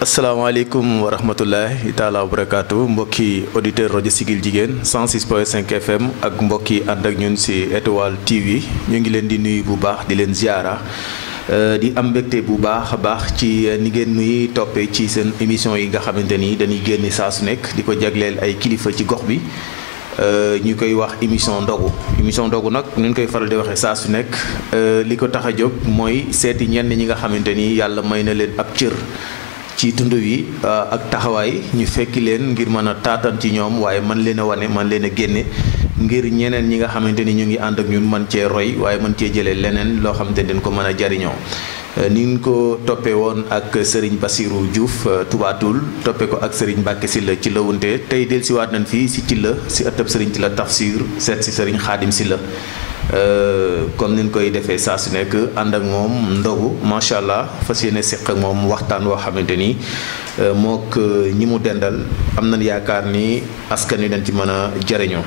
asalaamaaleykum wa rahmatullahi taala wa barakaatu mbokki auditeur rajo Siggil Jigéen 106.5 FM ak mbokki ànd ak ñun si Étoile TV ñu ngi leen di nuyu bu baax di leen ziara di am mbégte bu baax a baax ci ni ngeen nuy toppee ci seen émission yi nga xamante ni dañuy génne saa su nekk di ko jagleel ay kilifa ci gox bi ñu koy wax émission ndogu nag ñu koy faral di waxee saa su nekk li ko tax a jóg mooy seeti ñenn ñi nga xamante ni yàlla may na leen ab cër. ci tund wi ak taxawaay ñu fekki leen ngir mën a taatan ci ñoom waaye man leen a wane man leen a génne ngir ñeneen ñi nga xamante ni ñu ngi ànd ak ñun man cee roy waaye mën cee jëlee leneen loo xamante ni dañ ko mën a jariñoo ni ñu ko toppee woon ak Serigne Bassirou Diouf Touba Toul toppee ko ak Serigne Mbacke Sylla ci la wunte tey dellusiwaat nañ fii si ci la si ëttëb Serigne ci la Tafsir seet si Serigne Khadim Sylla comme ni ñu koy defee saa su nekk ànd ak moom ndogu macha allah fas yéene seq ak moom waxtaan woo xamante ni mook ñi mu dendal am nañ yaakaar ni askan wi dañ ci mën a jariñoo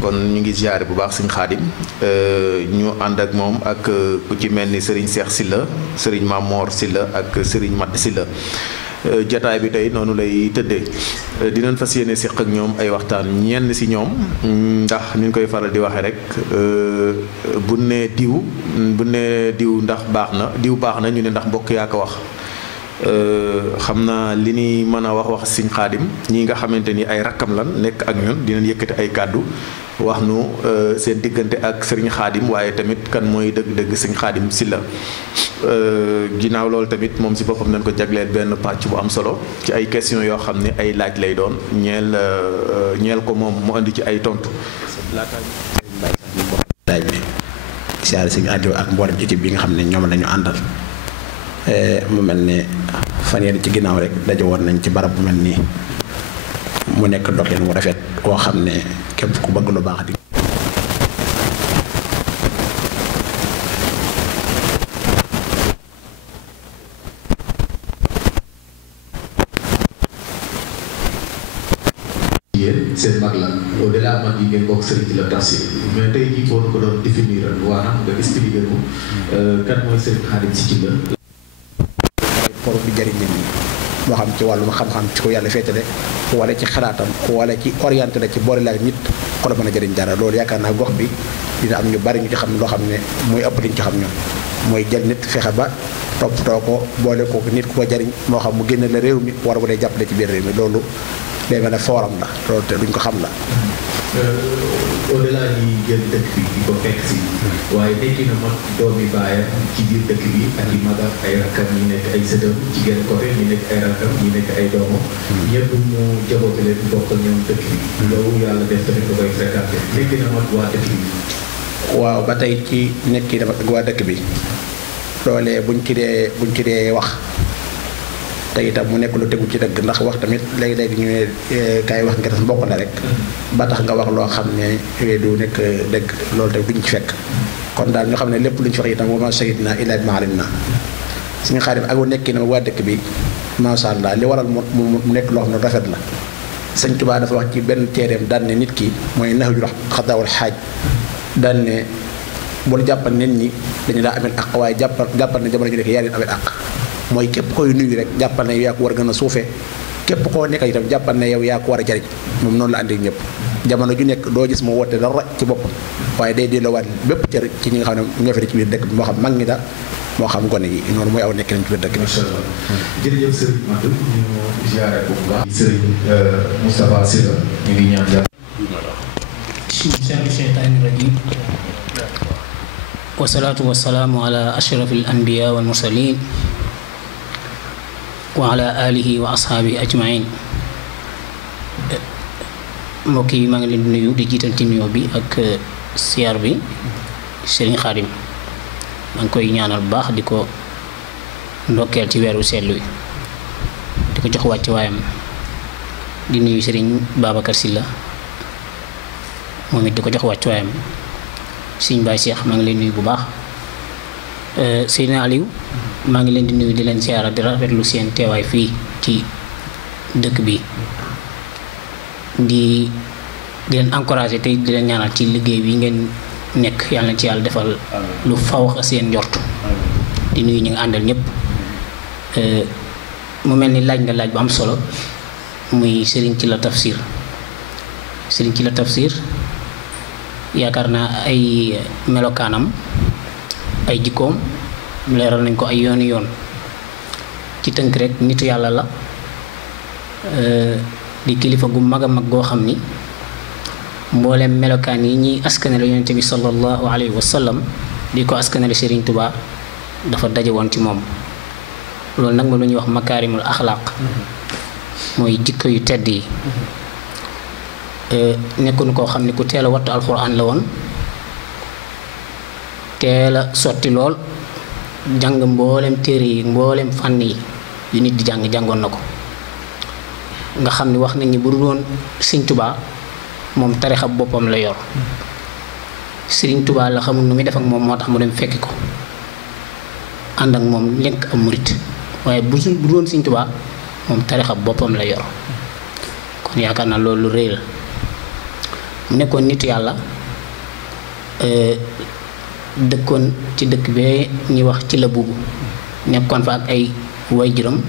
kon ñu ngi ziare bu baax Sëriñ Xaadim ñu ànd ak moom ak ku ci mel ni Serigne Cheikh Sylla Serigne Mamor Sylla ak Serigne Mat Sylla jataay bi tey noonu lay tëddee dinañ fas yéene seq ak ñoom ay waxtaan ñenn si ñoom ndax ni ñu koy faral di waxee rek bu ne diw ndax baax na ñu ne ndax mbokk yaa ko wax xam naa li ñuy mën a wax Sëriñ Xaadim ñi nga xamante ni ay rakkam lan nekk ak ñun dinañ yëkkati ay kàddu wax nu seen diggante ak Sëriñ Xaadim waaye tamit kan mooy dëgg-dëgg Sëriñ Xaadim Sylla ginnaaw loolu tamit moom si boppam nañ ko jagleel benn pàcc bu am solo ci ay question yoo xam ne ay laaj lay doon ñeel ko moom mu andi ci ay tontu. laaj bi siyaare Sëriñ Aliou ak mboolem équipe bi nga xam ne ñoom la ñu àndal mu mel ne fan yéen ci ginnaaw rek daje woon nañ ci barab bu mel nii mu nekk doxin mu rafet koo xam ne képp ku bëgg lu baax di seen mag la au delà mag yi ngeen bokk Serigne ci la Tafsir mais tey jii boo ko doon définir waanaam nga expliquer ko kan mooy Serigne Khadim Sylla pour bi jëriñ nit ñi moo xam ci wàllum xam-xam ci ko yàlla féetale wala ci xalaatam wala ci orienté la ci boole la ak nit ko la mën a jëriñ dara loolu yaakaar naa gox bi dina am ñu bari ñu ci xam loo xam ne mooy ëpp liñ ci xam ñoom mooy jël nit fexe ba toppatoo ko boole ko nit ku ko jëriñ moo xam mu génne la réew mi war bu dee jàppale ci biir réew mi loolu day mel ne fooram la loolu te duñ ko xam la. au delà ñi jël dëkk bi di ko fekk si waaye nekki na mag doomi baayam ci biir dëkk bi ak i magam ay rakkam ñi nekk ay sëtam ci genn côté ñi nekk ay rakkam ñi nekk ay doomam ñëpp mu jaboote leen bokk ñoom dëkk bi loolu yàlla def tamit nga koy fréquenté nekki na mag waa dëkk bi. waaw ba tey ci nekki na mag waa dëkk bi loolee buñ ci dee wax te itam mu nekk lu tegu ci dëgg ndax wax tamit léegi-léegi ñu ne kaay wax nga tas mbokk la rek ba tax nga wax loo xam ne du nekk dëgg loolu tamit duñ ci fekk kon daal ñu xam ne lépp lu ñu fi wax itam wa maa shahidnaa illaa bimaa alimnaa Sëriñ Xaadim ak nekki na waa dëkk bi macha allah li waral mu nekk loo xam ne rafet la Sëñ Tuubaa dafa wax ci benn téereem daan ne nit ki mooy nahju xadaawul xaaj daan ne bul jàppal nit ñi dañu daa amee àq waaye jàppal ne jamono ju nekk yaa leen amee àq mooy képp koy nuyu rek jàppal ne yow yaa ko war a gën a suufee képp koo nekk itam jàppal ne yow yaa ko war a jariñ moom noonu la àndi ñëpp jamono ju nekk doo gis mu woote dara ci boppam waaye day delloowaat bépp cër ci ñi nga xam ne ñoo fi ci biir dëkk bi moo xam mag ñi da moo xam gone yi noonu mooy aw nekk nañ ci biir dëkk bi. macha allah jërëjëf Serigne Madou ñu ziare bu baax. Serigne Moustapha Sylla ñu ngi ñaan yàlla. shaytaani rajiim wasalaatu wasalaamu ala ashrafil anbiyaa wal mursaliin wa ala alihi wa ashaabihi ajmain mbokk yi maa ngi leen di nuyu di jiital ci nuyoo bi ak siyaar bi Serigne Khadim maa ngi koy ñaanal bu baax di ko ndokkeel ci weeru seetlu wi di ko jox wàcc waayam di nuyu Serigne Babacar Sylla moom it di ko jox wàcc waayam Serigne Baye Cheikh maa ngi leen nuyu bu baax Seydina Aliou maa ngi leen di nuyu di leen siyaara di rafetlu seen teewaay fii ci dëkk bi di leen encouragé te di leen ñaanal ci liggéey bi ngeen nekk yàlla na ci yàlla defal lu faw seen njort di nuyu ñi nga àndal ñëpp mu mel ni laaj nga laaj bu am solo muy Serigne Sylla Tafsir. Serigne Sylla Tafsir yaakaar naa ay melokaanam ay jikkoom leeral nañ ko ay yooni yoon. ci tënk rek nitu yàlla la di kilifa gu mag a mag goo xam ni mboolem melokaan yi ñuy askanale yonente bi sallallahu alayhi wa sallam di ko askanale Serigne Touba dafa daje woon ci moom. loolu nag ma lu ñuy wax makaarimul axlaaq mooy jikko yu tedd yi. nekkoon koo xam ni ku teel a wattu alxuraan la woon, teel a sotti lool, jàng mboolem téere yi mboolem fànn yi yu nit di jàngoon na ko. nga xam ni wax nañ ni bu dul woon Sëriñ Tuubaa moom tarixa boppam la yor. Sëriñ Tuubaa la xamul nu muy def ak moom moo tax mu dem fekki ko ànd ak moom lekk am murit, waaye bu dul woon Sëriñ Tuubaa moom tarixa boppam la yor. kon yaakaar naa loolu lu rëy la. mu nekkoon nitu yàlla dëkkoon ci dëkk bee ñuy wax ci la buubu, nekkoon fa ak ay waajuram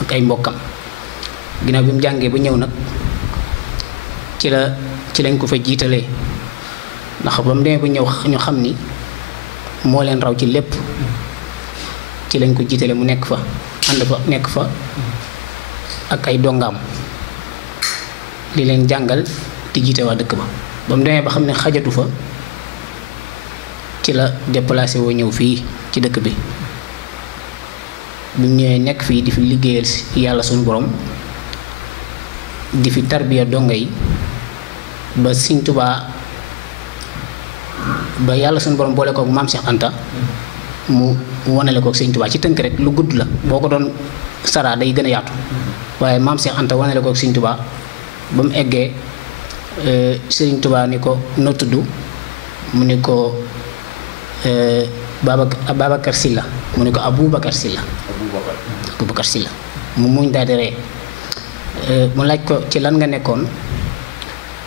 ak ay mbokkam. ginnaaw bi mu jàngee ba ñëw nag ci lañ ko fa jiitalee, ndax ba mu demee ba ñëw ñu xam ni moo leen raw ci lépp, ci lañ ko jiitalee mu nekk fa nekk fa ak ay dongaam di leen jàngal di jiite waa dëkk ba. ba mu demee ba xam ne xajatu fa ci la déplacé woo ñëw fii ci dëkk bi. bi mu ñëwee nekk fii di fi liggéeyal yàlla suñu borom, di fi tarbiya donga yi ba Sëriñ Tuubaa ba yàlla suñu borom boole kook maam Cheikh Anta mu wanale kook Sëriñ Tuubaa. ci tënk rek lu gudd la, boo ko doon saraa day gën a yaatu, waaye maam Cheikh Anta wanale kook Sëriñ Tuubaa ba mu eggee Sëriñ Tuubaa ni ko noo tudd, mu ni ko Babacar Sylla, mu ni ko Aboubacar Sylla mu muñ daal di ree. mu laaj ko ci lan nga nekkoon,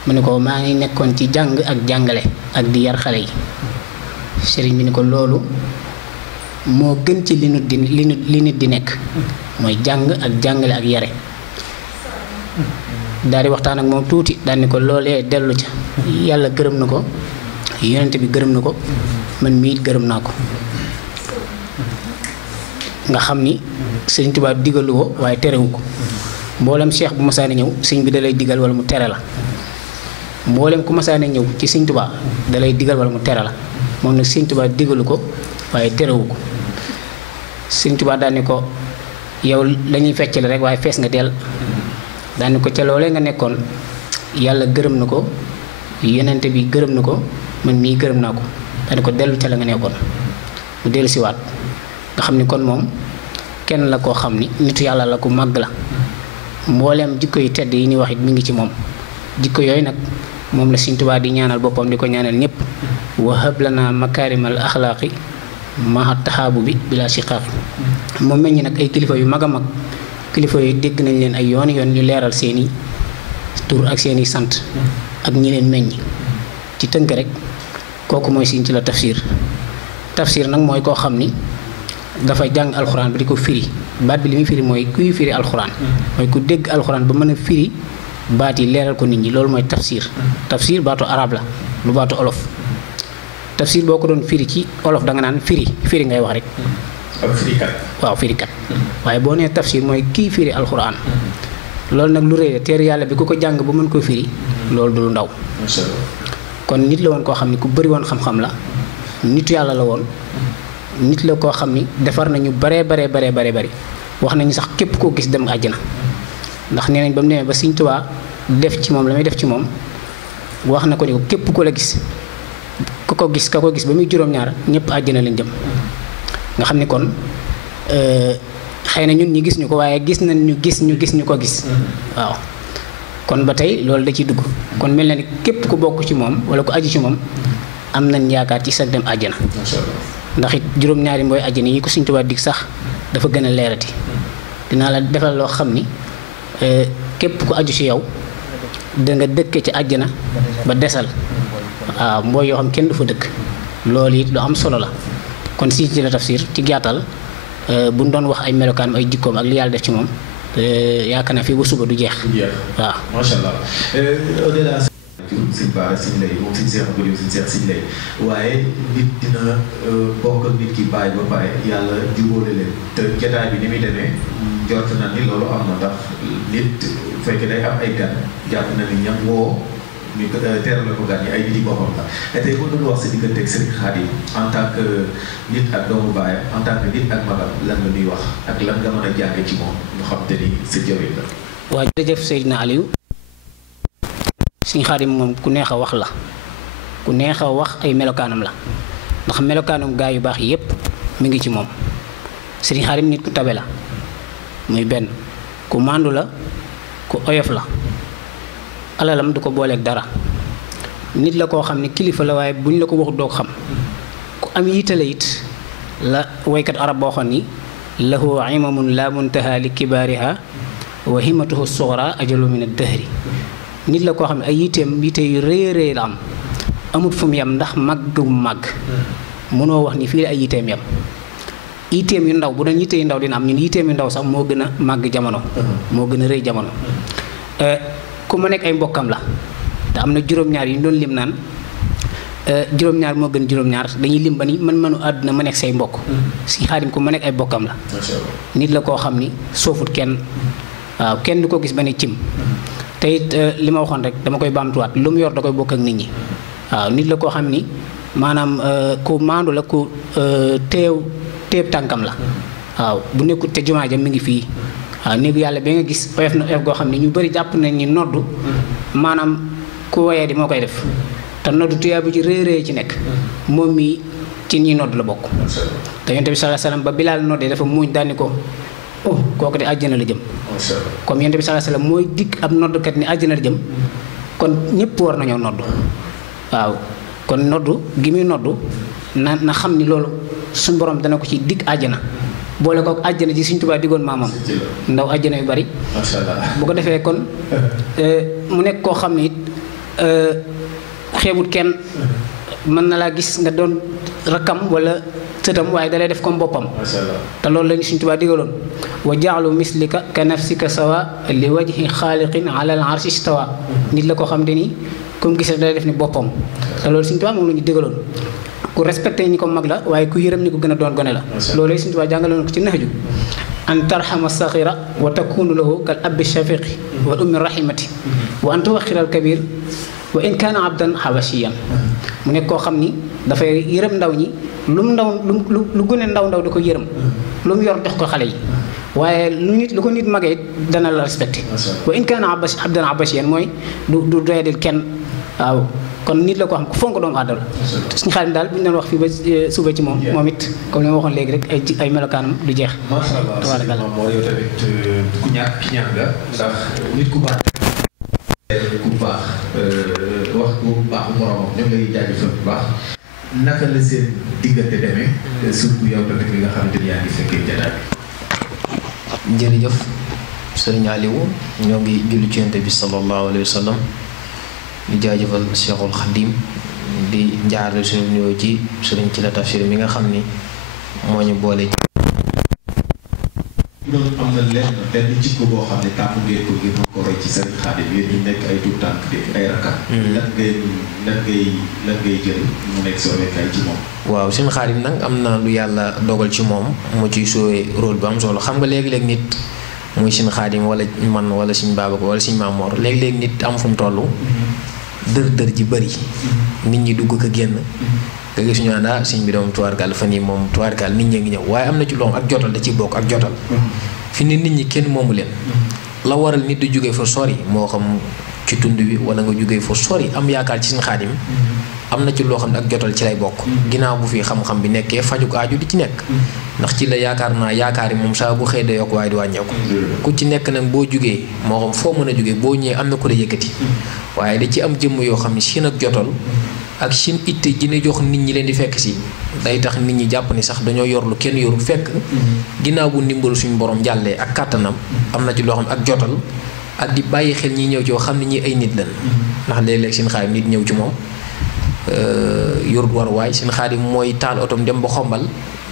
mu ni ko maa ngi nekkoon ci jàng ak jàngale ak di yar xale yi. sëriñ bi ni ko loolu moo gën ci li nit di nekk, mooy jàng ak jàngale ak yare. daal di waxtaan ak moom tuuti daal ni ko loolee dellu ca, yàlla gërëm na ko, yonent bi gërëm na ko, man mii gërëm naa ko. nga xam ni Sëriñ Tuubaa digalu ko waaye terewu ko. mboolem cheikh bu masaane ñëw sëñ bi da lay digal wala mu tere la, mboolem ku masaane ñëw ci Sëriñ Tuubaa da lay digal wala mu tere la. moom nag Sëriñ Tuubaa digalu ko waaye terewu ko. Sëriñ Tuubaa daal ni ko yow lañuy feccale rek waaye fees nga dell. daal ni ko ca loolee nga nekkoon yàlla gërëm na ko, yonent bi gërëm na ko, man mii gërëm naa ko. daal ni ko dellu ca la nga nekkoon. mu dellu siwaat nga xam ni kon moom kenn la koo xam ni nitu yàlla la ku màgg la. mbooleem jikko yu tedd yi ñuy wax it mi ngi ci moom. jikko yooyu nag moom la Sëriñ Tuubaa di ñaanal boppam di ko ñaanal ñëpp. wa hab lana makaarimal axlaaqi maha taxaabu bi bila shiqaaqi. moom meññ nag ay kilifa yu mag a mag, kilifa yooyu dégg nañ leen ay yoon ñu leeral seeni tur ak seeni sant ak ñi leen meññ. ci tënk rek kooku mooy Sëriñ Sylla Tafsir. Tafsir nag mooy koo xam ni dafa jàng alxuraan bi di ko firi. baat bi li muy firi mooy kuy firi alxuraan, mooy ku dégg alxuraan ba mën a firi baat yi leeral ko nit ñi, loolu mooy tafsir. tafsir baatu arab la, lu baatu olof. tafsir boo ko doon firi ci olof da nga naan firi ngay wax rek. waaw firikat. waaye boo nee tafsir mooy kii firi alxuraan. loolu nag lu rëy la, teer yàlla bi ku ko jàng ba mën koo firi loolu du lu ndaw. kon nit la woon koo xam ni ku bëri woon xam-xam la, nitu yàlla la woon. nit la koo xam ni defar nañu bare wax nañu sax képp koo gis dem àjjana. ndax nee nañ ba mu demee ba Sëriñ Tuubaa def ci moom la muy def ci moom, wax na ko ni ko képp ku la gis ka ko gis ba muy juróom-ñaar ñëpp àjjana lañ jëm. nga xam ni kon xëy na ñun ñi gis ñu ko, waaye gis nañ ñu ko gis. waaw kon ba tey loolu da ciy dugg. kon mel na ni képp ku bokk ci moom wala ku aju ci moom am nañ yaakaar ci sa dem àjjana. ndax it juróom-ñaari mooy àjjana yi ko Sëriñ Tuubaa dig sax dafa gën a leerati. dinaa la defal loo xam ni képp ku aju ci yow da nga dëkke ci àjjana ba desal. waaw mbooy yoo xam kenn du fa dëkk. loolu it lu am solo la. kon Sëriñ Sylla Tafsir ci gàttal bu ñu doon wax ay melokaanam ay jikkoom ak li yàlla def ci moom te yaakaar naa fii ba suba du jeex. waaw macha allah. au-delà sëñ Bara sëñ lay moom sëñ Seex Abdou sëñ Seex sëñ lay waaye nit dina bokk ak nit ki bàyyi ba pare yàlla jubóole leen te jotaay bi ni muy demee jot na ni loolu am na ndax nit fekk day am ay gan jàpp na ni ñam woo ñu teeral la ko gan yi ay nit yi boppam la et tey boo doon wax sa diggante ak Serigne Khadim en tant que nit ak doomu baayam en tant que nit ak magam lan nga ñuy wax ak lan nga mën a jànge ci moom ñu xam te ni sa jëwee la. waaw jërëjëf Seydina Aliou. Serigne Khadim moom ku neex a wax la ku neex a wax ay melokaanam la ndax melokaanam gaa yu baax yépp mi ngi ci moom Serigne Khadim nit ku tabe la muy benn ku màndu la ku oyof la alalam du ko booleeg dara nit la koo xam ne kilifa la waaye buñ la ko waxut doo ko xam ku am yittale it la waykat arab boo xoon ni lahu imamun la muntaha li kibaariha wa himatuhu sughra ajalu min ad-dahri nit la koo xam ne ay yitteem yitte yu rëy rëy la am amut fu mu yem ndax màgg mu màgg mënoo wax ni fii la ay yitteem yem yitteem yu ndaw bu doon yitte yu ndaw dina am ñun yitteem yu ndaw sax moo gën a màgg jamono moo gën a rëy jamono ku ma nekk ay mbokkam la te am na juróom-ñaar yi ñu doon lim naan juróom-ñaar moo gën juróom-ñaar dañuy lim ba ni mënu àdduna ma nekk say mbokk Serigne Khadim ku ma nekk ay mbokkam la nit la koo xam ni soofut kenn waaw kenn du ko gis ba ne cim te it li ma waxoon rek dama koy baamtuwaat lu mu yor da koy bokk ak nit ñi waaw nit la koo xam ni maanaam ku maandu la ku teew tànkam la waaw bu nekkul te jumaa ja mi ngi fii waaw néegu yàlla ba nga gis oyof na oyof goo xam ne ñu bëri jàpp nañ ni noddu maanaam ku woyee di moo koy def te noddu tuyaa bu ci rëy rëy ci nekk moom mii ci ñi nodd la bokk te yonent bi sallallahu alayhi wasallam ba Bilaal noddee dafa muuñ daal ni ko oh kooku de àjjana la jëm comme yonent bi sallallahu alayhi wasallam mooy dikk ab noddkat ni àjjana la jëm kon ñëpp war nañoo noddu waaw kon noddu gi muy noddu na xam ni loolu suñu borom dana ko ci dikk àjjana boole kook àjjana ji Sëriñ Tuubaa diggoon maamam ndaw àjjana yu bari bu ko defee kon mu nekk koo xam ne it xeebut kenn mën na laa gis nga doon rakkam wala sëtam waaye dalay def comme boppam te loolu la ñu Sëriñ Tuubaa digaloon wa ja'alu mislika ka nafsika sawa li wajhi xaaliqin ala al arshi istawa nit la koo xam te ni comme gis dalay def ni boppam te loolu Sëriñ Tuubaa moom la ñu digaloon ku respecté ñi ko mag la waaye ku yërëm ñi ko gën a doon gone la loolu Sëriñ Tuubaa jàngaloon ko ci Nahju an tarxama saxira wa takunu lahu kal abbi shafiqi wa ummi rahimati wa an tuwaxira al kabir wa in kaana abdan xabashiyan mu nekk koo xam ni dafay yërëm ndaw ñi lu mu ndaw lu gën a ndaw da ko yërëm lu mu yor jox ko xale yi waaye lu ko nit magee dana la respecté wa in kaana abdan xabashiyan mooy du doyadil kenn waaw kon nit la ko xam ku fonk doomu aadama Serigne Khadim daal bu ñu doon wax fii ba suba ci moom it comme li ma waxoon léegi rek ay melokaanam du jeex. macha allah moo yow tamit ku ñàkk ki ñaan nga ndax nit ku baax ku baax wax ku baax moromam ñoom lay jaajëfal bu baax naka la seen diggante demee surtout yow tamit li nga xamante ni yaa ngi fekkee jataay bi. jërëjëf Serigne Aliou ñoo ngi julli ci Yonent bi sallallahu alayhi wa sallam di jaajëfal Cheikhul Khadim di njaarale suñu nuyoo ci sëriñ ci la tafsir mi nga xam ni moo ñu boole. loolu am na benn jikko boo xam ne tàmm ngeen ko ngir ko roy ci sëriñ Khadim yéen ñu nekk ay tuut tànk di ay rakkat. lan ngay jël mu nekk sooweekaay ci moom. waaw sëriñ Khadim nag am na lu yàlla dogal ci moom mu ciy sóowee rôle bu am solo xam nga léegi-léeg nit. muy Sëriñ Khadim wala man wala Sëriñ Babacar wala Sëriñ Mamor léeg-léeg nit am fu mu toll dër ji bëri nit ñi dugg ko génn nga gis ñu naan sëñ bi doom tuwaarkaal fan yi moom tuwaarkaal nit ñi ngi ñëw waaye am na ci loom ak jotal da ciy bokk ak jotal fi ni nit ñi kenn moomu leen la waral nit di jógee fa sori moo xam ci tund wi wala nga jógee fa sori am yaakaar ci Sëriñ Khadim am na ci loo xam ne ak jotal ci lay bokk ginnaaw bu fi xam-xam bi nekkee fajuk aaju di ci nekk ndax ci la yaakaar naa yaakaar yi moom saa bu xëy da yokk waaye di wàññeeku ku ci nekk nag boo jugee moo xam foo mën a jugee boo ñëwee am na ku la yëkkati waaye da ci am jëmm yoo xam ne seen ak jotal ak seen itte ji ne jox nit ñi leen di fekk si day tax nit ñi jàpp ni sax dañoo yor lu kenn yoru fekk ginnaaw bu ndimbalu suñu borom jàllee ak kàttanam am na ci loo xam ak jotal ak di bàyyi xel ñi ñëw ci xam ne ñi ay nit lan ndax léeg-léeg Sëriñ Khadim nit ñëw ci moom yorut war waay Sëriñ Khadim mooy taal otom dem ba xombal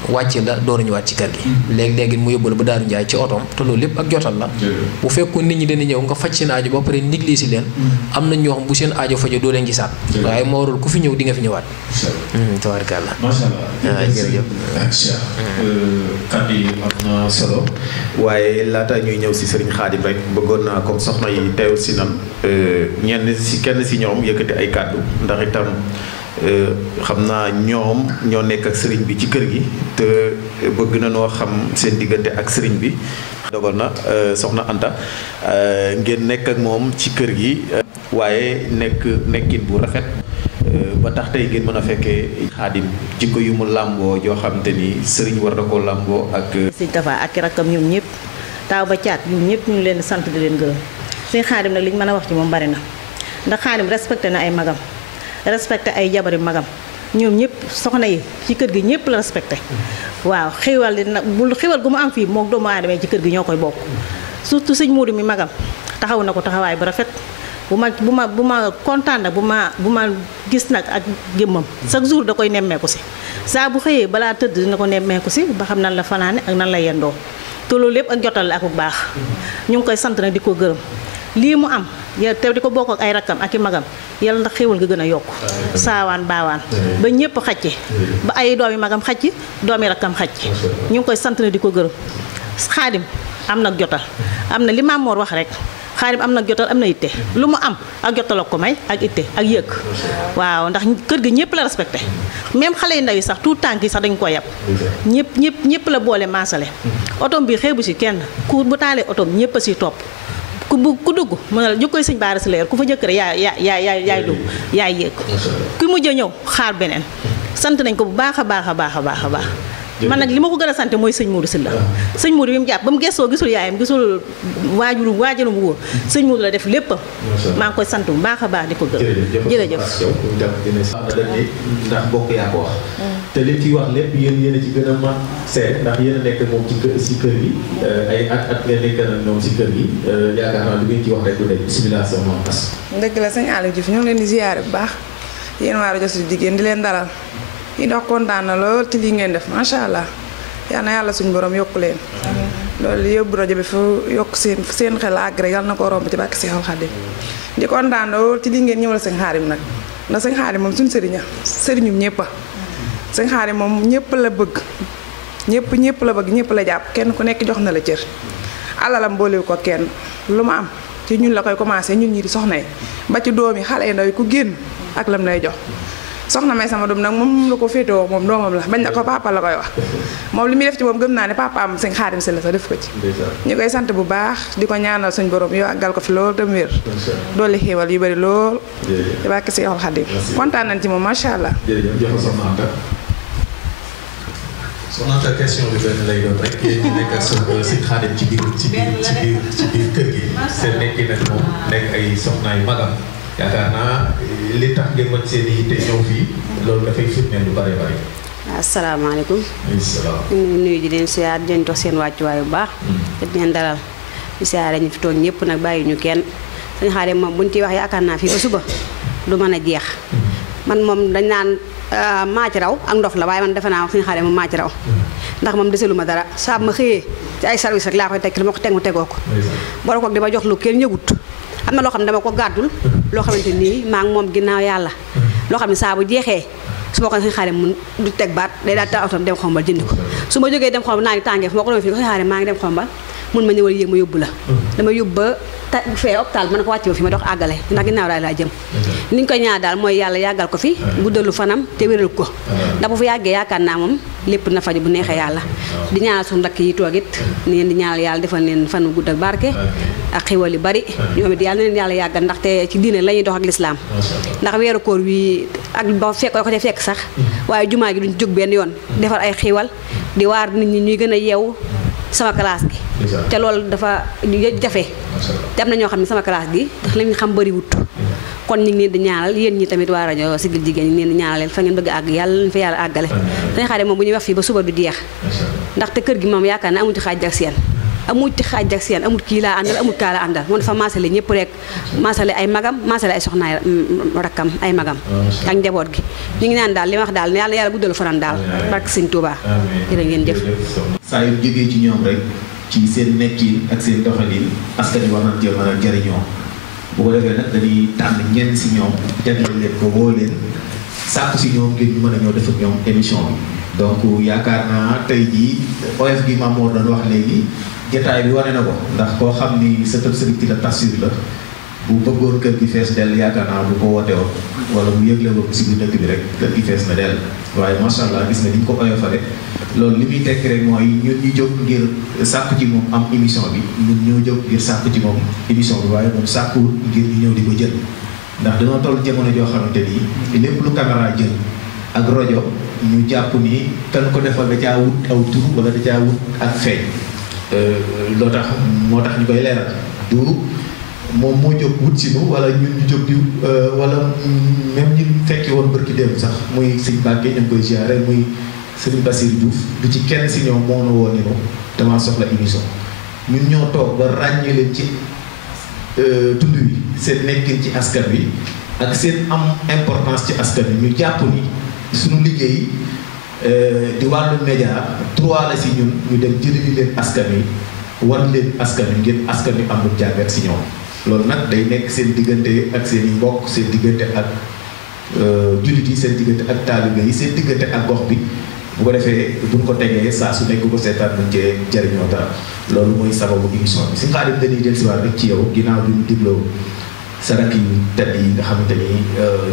wàcc la door ñu wàcc ci kër gi léegi-léegi mu yóbbu la ba Daaru Njaay ci otoom te loolu lépp ak jotal la bu fekkoon nit ñi dañu ñëw nga faj seen aajo ba pare négligé si leen am na ñoo xam bu seen aajo fajo doo leen gisaat waaye moo warul ku fi ñëw di nga fi ñëwaat tabaarkalla macha allah jërëjëf kàddu yi am na solo waaye laata ñuy ñëw si Serigne Khadim rek bëggoon naa comme soxna yi teew si nan kenn si ñoom yëkkati ay kàddu ndax itam xam naa ñoom ñoo nekk ak sëriñ bi ci kër gi te bëgg na noo xam seen diggante ak sëriñ bi dogal na soxna Anta ngeen nekk ak moom ci kër gi waaye nekkin bu rafet ba tax tey ngeen mën a fekkee Xaadim jikko yu mu làmboo joo xam te ni sëriñ war na koo làmboo ak sëñ Tafa ak rakkam ñoom ñëpp taaw ba caat ñoom ñëpp ñu ngi leen sant di leen gërëm sëñ Xaadim nag li ñu mën a wax ci moom bari na ndax Xaadim respecté na ay magam respecté ay jabari magam ñoom ñëpp soxna yi ci kër gi ñëpp la respecté waaw xéwal li nag bu xéwal gu mu am fii moom doomu aadama ci kër gi ñoo koy bokk surtout sëñ Moodu mi magam taxaw na ko taxawaay bu rafet bu ma kontaan nag bu ma gis nag ak gémmam chaque jour da koy nemmeeku si saa bu xëyee balaa tëdd dina ko nemmeeku si ba xam nan la fanaane ak nan la yendoo te loolu lépp ak jotal la ak bu baax ñu ngi koy sant nag di ko gërëm lii mu am te di ko bokk ak ay rakkam ak i magam yàlla ndax xéwal nga gën a yokk saawaan baawaan ba ñëpp xacce ba ay doomi magam xacc doomi rakkam xacc ñu ngi koy sant na di ko gërëm Xaadim am nag jotal am na li Maam Moor wax rek Xaadim am nag jotal am na itte lu mu am ak jotal ko may ak itte ak yëg waaw ndax kër gi ñëpp la respecté même xale yu ndaw yi sax tout tànk yi sax dañu ko yab ñëpp la boole maasale otom bi xeebu si kenn ku bu taalee otom ñëpp a si topp ku dugg mu ne la jukkoy sëñ Baara si leer ku fa jëkk rek yaay dugg yaay yéeg ku mujj a ñëw xaar beneen sant nañ ko bu baax a baax a baax a baax a baax man nag li ma ko gën a sant mooy sëñ Moodu Sylla sëñ Moodu bi mu jàpp ba mu gestoo gisul yaayam gisul waajurum bu góor sëñ Moodu la def lépp maa ngi koy sant bu baax a baax di ko gërëm jërëjëf ndax bokk yaa ko wax te li ci wax lépp yéen a ci gën a man seet ndax yéen a nekk moom ci kër gi ay at ngeen nekk na ñoom ci kër gi yaakaar naa lu ngeen ci wax rek du nekk bismillah sama as dëgg la sëñ Aliou Diouf ñoo ngi leen di ziyaare bu baax yéen waa rajo Sud jigéen di leen dalal yi dox kontaan na lool ci lii ngeen def macha allah yal na yàlla suñu borom yokk leen loolu yóbbu rajo bi fu yokk seen xel àgg rek yal na ko romb ci bàkk Seexul Xaadim di kontaan lool ci lii ngeen ñëwal sëñ Xaadim nag ndax sëñ Xaadim moom suñu sëriñum ñëpp a sëñ Xaadim moom ñëpp la bëgg ñëpp la bëgg ñëpp la jàpp kenn ku nekk jox na la cër alalam boolewu ko kenn lu ma am ci ñun la koy commencé ñun ñi di soxna yi ba ci doom yi xale yi ndaw yi ku génn ak lam lay jox soxna may sama doom nag moom la ko féetewoo moom doomam la bañ na ko papa la koy wax moom li muy def ci moom gëm naa ne papaam sëñ Xaadim Sylla sax def ko ci ñu koy sant bu baax di ko ñaanal suñ borom yoo àggal ko fi lool dem wér doole xéewal yu bari lool di bàkk si Seexul Xaadim kontaan nañ ci moom macha allah. soxna Anta question bi benn lay doon rek yéen ñi nekk ak sëñ Xaadim ci biir kër gi seen nekki nag moom nekk ay soxnaay magam yaakaar naa li tax ngeen mën seen i te ñëw fii loolu dafay firndeel lu bare bare. asalaamaaleykum. salaam. ñu ngi nuyu di leen siyaar di leen jox seen wàccuwaay bu baax. di leen dalal di siyaare ñu fi toog ñëpp nag bàyyi ñu kenn sëñ Xaadim moom buñ ciy wax yaakaar naa fii ba suba du mën a jeex. man moom dañ naan maa ci raw ak ndof la waaye man defe naa sëñ Xaadim moom maa ci raw. ndax moom deselu ma dara saa ma xëyee ci ay service rek laa koy tekki li ma ko teg mu tegoo ko. boole koog di ma jox lu kenn yëgut. am na loo xam ne dama ko gàddul loo xamante nii maa ngi moom ginnaaw yàlla loo xam ne saa bu jeexee su ma ko sëñ Xaadim mun du teg baat day daal taal otom dem xombal jëndi ko su ma jógee dem xombal naa ngi tàngee fu ma ko doon fii ko sëñ Xaadim maa ngi dem xombal mun ma ñëwal yéeg ma yóbbu la dama yóbbu ba fee hôpital mën ko wàcc ba fi ma dox àggale ndax ginnaaw daal laa jëm li ñu koy ñaan daal mooy yàlla yàggal ko fi guddalu fanam te wéral ko ndax bu fi yàggee yaakaar naa moom lépp na faju bu neexee yàlla di ñaanal suñu rakk yi toog it neen di ñaanal yàlla defal leen fan wu gudd ak barke ak xiwal yu bari ñoom it yàlla na leen yàlla yàggal ndaxte ci diine la ñuy dox ak lislaam ndax weeru koor wi ak ba fekk ko ca fekk sax waaye jumaa gi duñ jóg benn yoon defar ay xiwal di waar nit ñi ñuy gën a yeewu sama classe gi te loolu dafa jafe te am na ñoo xam ne sama classe gi ndax lañu xam bari wut kon ñu ngi leen di ñaanal yéen ñi tamit waa rajo Siggil Jigéen ñi ngi leen di ñaanal fa ngeen bëgg a àgg yàlla leen fa yàlla àggale dañ xaare moom bu ñuy wax fii ba suba du jeex ndaxte kër gi moom yaakaar na amu ci xaaj ak seen amul ci xaaj ak seen amul kii laa àndal amul kaa la àndal moom dafa maasale ñëpp rek maasale ay magam maasale ay soxnaay rakkam ay magam ak njaboot gi ñu ngi naan daal li ma wax daal yàlla guddal fanaan daal barke Sëñ Tuubaa jërë ngeen jëf saa yu jógee ci ñoom rek ci seen nekkin ak seen doxalin askan wi war nañ cee mën a jëriñoo bu ko defee nag dañuy tànn ñenn si ñoom jagleel leen ko woo leen sàkku si ñoom ngir ñu mën a ñëw def ak ñoom émission bi donc yaakaar naa tey jii OF gi Mamour doon wax léegi jotaay bi wane na ko ndax koo xam ni sa tëb sëriñ la tassir la bu bëggoon kër gi fees dell yaakaar naa bu ko wootee woon wala bu yëgle woon si biir dëkk bi rek kër gi fees na dell waaye macha allah gis nga ni ñu ko oyofale loolu li muy tekki rek mooy ñun ñu jóg ngir sàkku ci moom am émission bi ñun ñoo jóg ngir sàkku ci moom émission bi waaye moom sàkku ngir ñu ñëw di ko jël ndax dañoo toll jamono joo xamante ni lépp lu caméra jël ak rajo ñu jàpp ni kan ko defal da caa wut aw tur wala da caa wut ak feeñ loo tax moo tax ñu koy leeral du moom moo jóg wut si nu wala ñun ñu jóg di wala même ñu fekki woon bërki démb sax muy sëñ Mbàkke ñu ngi koy ziare muy sëñ Bassir Diouf du ci kenn si ñoom moo na woon ni no damaa soxla émission ñun ñoo toog ba ràññee leen ci tund wi seen nekkin ci askan wi ak seen am importance ci askan wi ñu jàpp ni suñu liggéey di wàllu média droit la si ñun ñu dem jëli leen askan wi war leen askan wi ngir askan wi am lu jàngat si ñoom loolu nag day nekk seen diggante ak seen i mbokk seen diggante ak jullit yi seen diggante ak taalibe yi seen diggante ak gox bi bu ko defee buñ ko tegee saa su nekk ko seetaan nañ cee jariñoo dara loolu mooy sababu émission bi si Xaadim dañuy dellusiwaat rek ci yow ginnaaw bi ñu digloo sa rakk yu tedd yi nga xamante ni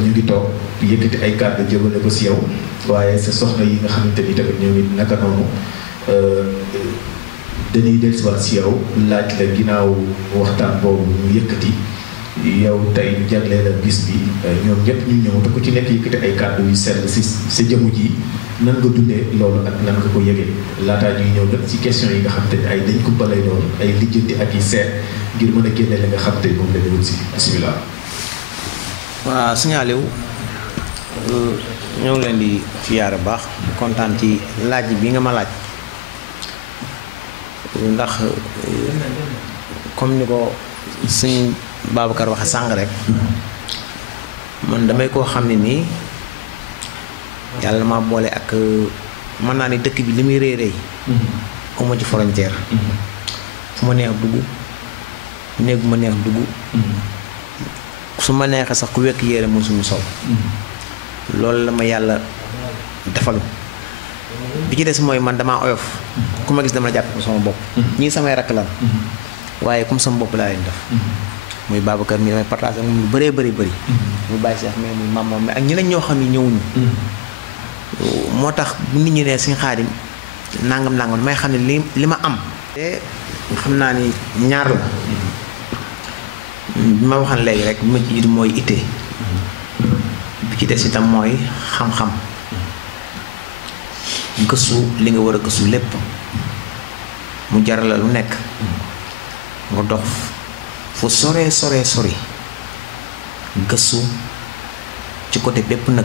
ñu ngi toog yëkkati ay kàddu jëmale ko si yow waaye sa soxna yi nga xamante ni tamit ñoo ngi naka noonu dañuy dellusiwaat si yow laaj la ginnaaw waxtaan boobu ñu yëkkati yow tey ñu jagleel la bis bi ñoom ñëpp ñu ñëw te ku ci nekk yëkkati ay kàddu yu sell si sa jëmu ji nan nga dundee loolu ak nan nga ko yëgee laataa ñuy ñëw nag ci question yi nga xamante ni ay dañ ko balay doon ay lijjanti ak yi seet ngir mën a génne la nga xamante ni moom la ñu wut si bisimilah. waaw signalé wu ñoo ngi leen di siyaare baax kontaan ci laaj bi nga ma laaj ndax comme ni ko sëñ Babacar waxe sàng rek man damay koo xam ne nii yàlla ma boole ak mën naa ni dëkk bi li muy rëy rëy uma ci frontière fu ma neex dugg néeg bu ma neex dugg su ma neexee sax ku wekk yére mu suñu sol loolu la ma yàlla defal bi ci des mooy man damaa oyof ku ma gis dama la jàpp ko sama bopp ñii samay rakk lan waaye comme sama bopp laa leen def muy Babacar mi damay partage ak moom lu bëree bëri muy bàyyi seex mais muy maam mais ak ñeneen ñoo xam ne ñëwuñu moo tax bu nit ñi ne Sëñ Xaadim nangam may xam ne li ma am te xam naa ni ñaar la bi ma waxan léegi rek bi ma ci mooy itte bi ci des itam mooy xam-xam gëstu li nga war a gëstu lépp mu jaral la lu nekk nga dox fu sore gëstu ci côté bépp nag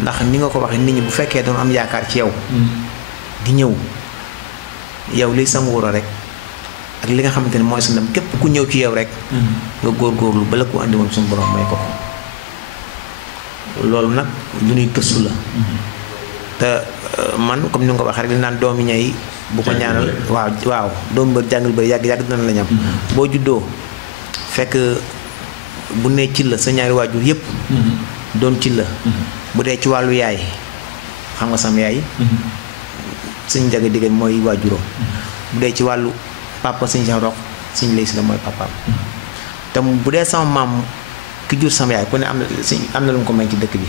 ndax ni nga ko waxee nit ñi bu fekkee doon am yaakaar ci yow di ñëw yow liy sa nguur rek ak li nga xamante ne mooy sa ndam képp ku ñëw ci yow rek nga góorgóorlu bala ko andi woon suñu borom may ko loolu nag lu ñuy gëstu la te man comme ni nga ko waxee rek li naan doomi ñay bu ko ñaanal waaw doomu bër jàngal bëri yàgg dina la ñam boo juddoo fekk bu nee ci la sa ñaari waajur yépp doon ci la bu dee ci wàllu yaay xam nga sam yaay suñ jaga diggéen mooy waajuram bu dee ci wàllu papa suñ sa rox suñ lay si la mooy papaam te bu dee sama maam ki jur sama yaay ku ne am na lu mu ko may ci dëkk bi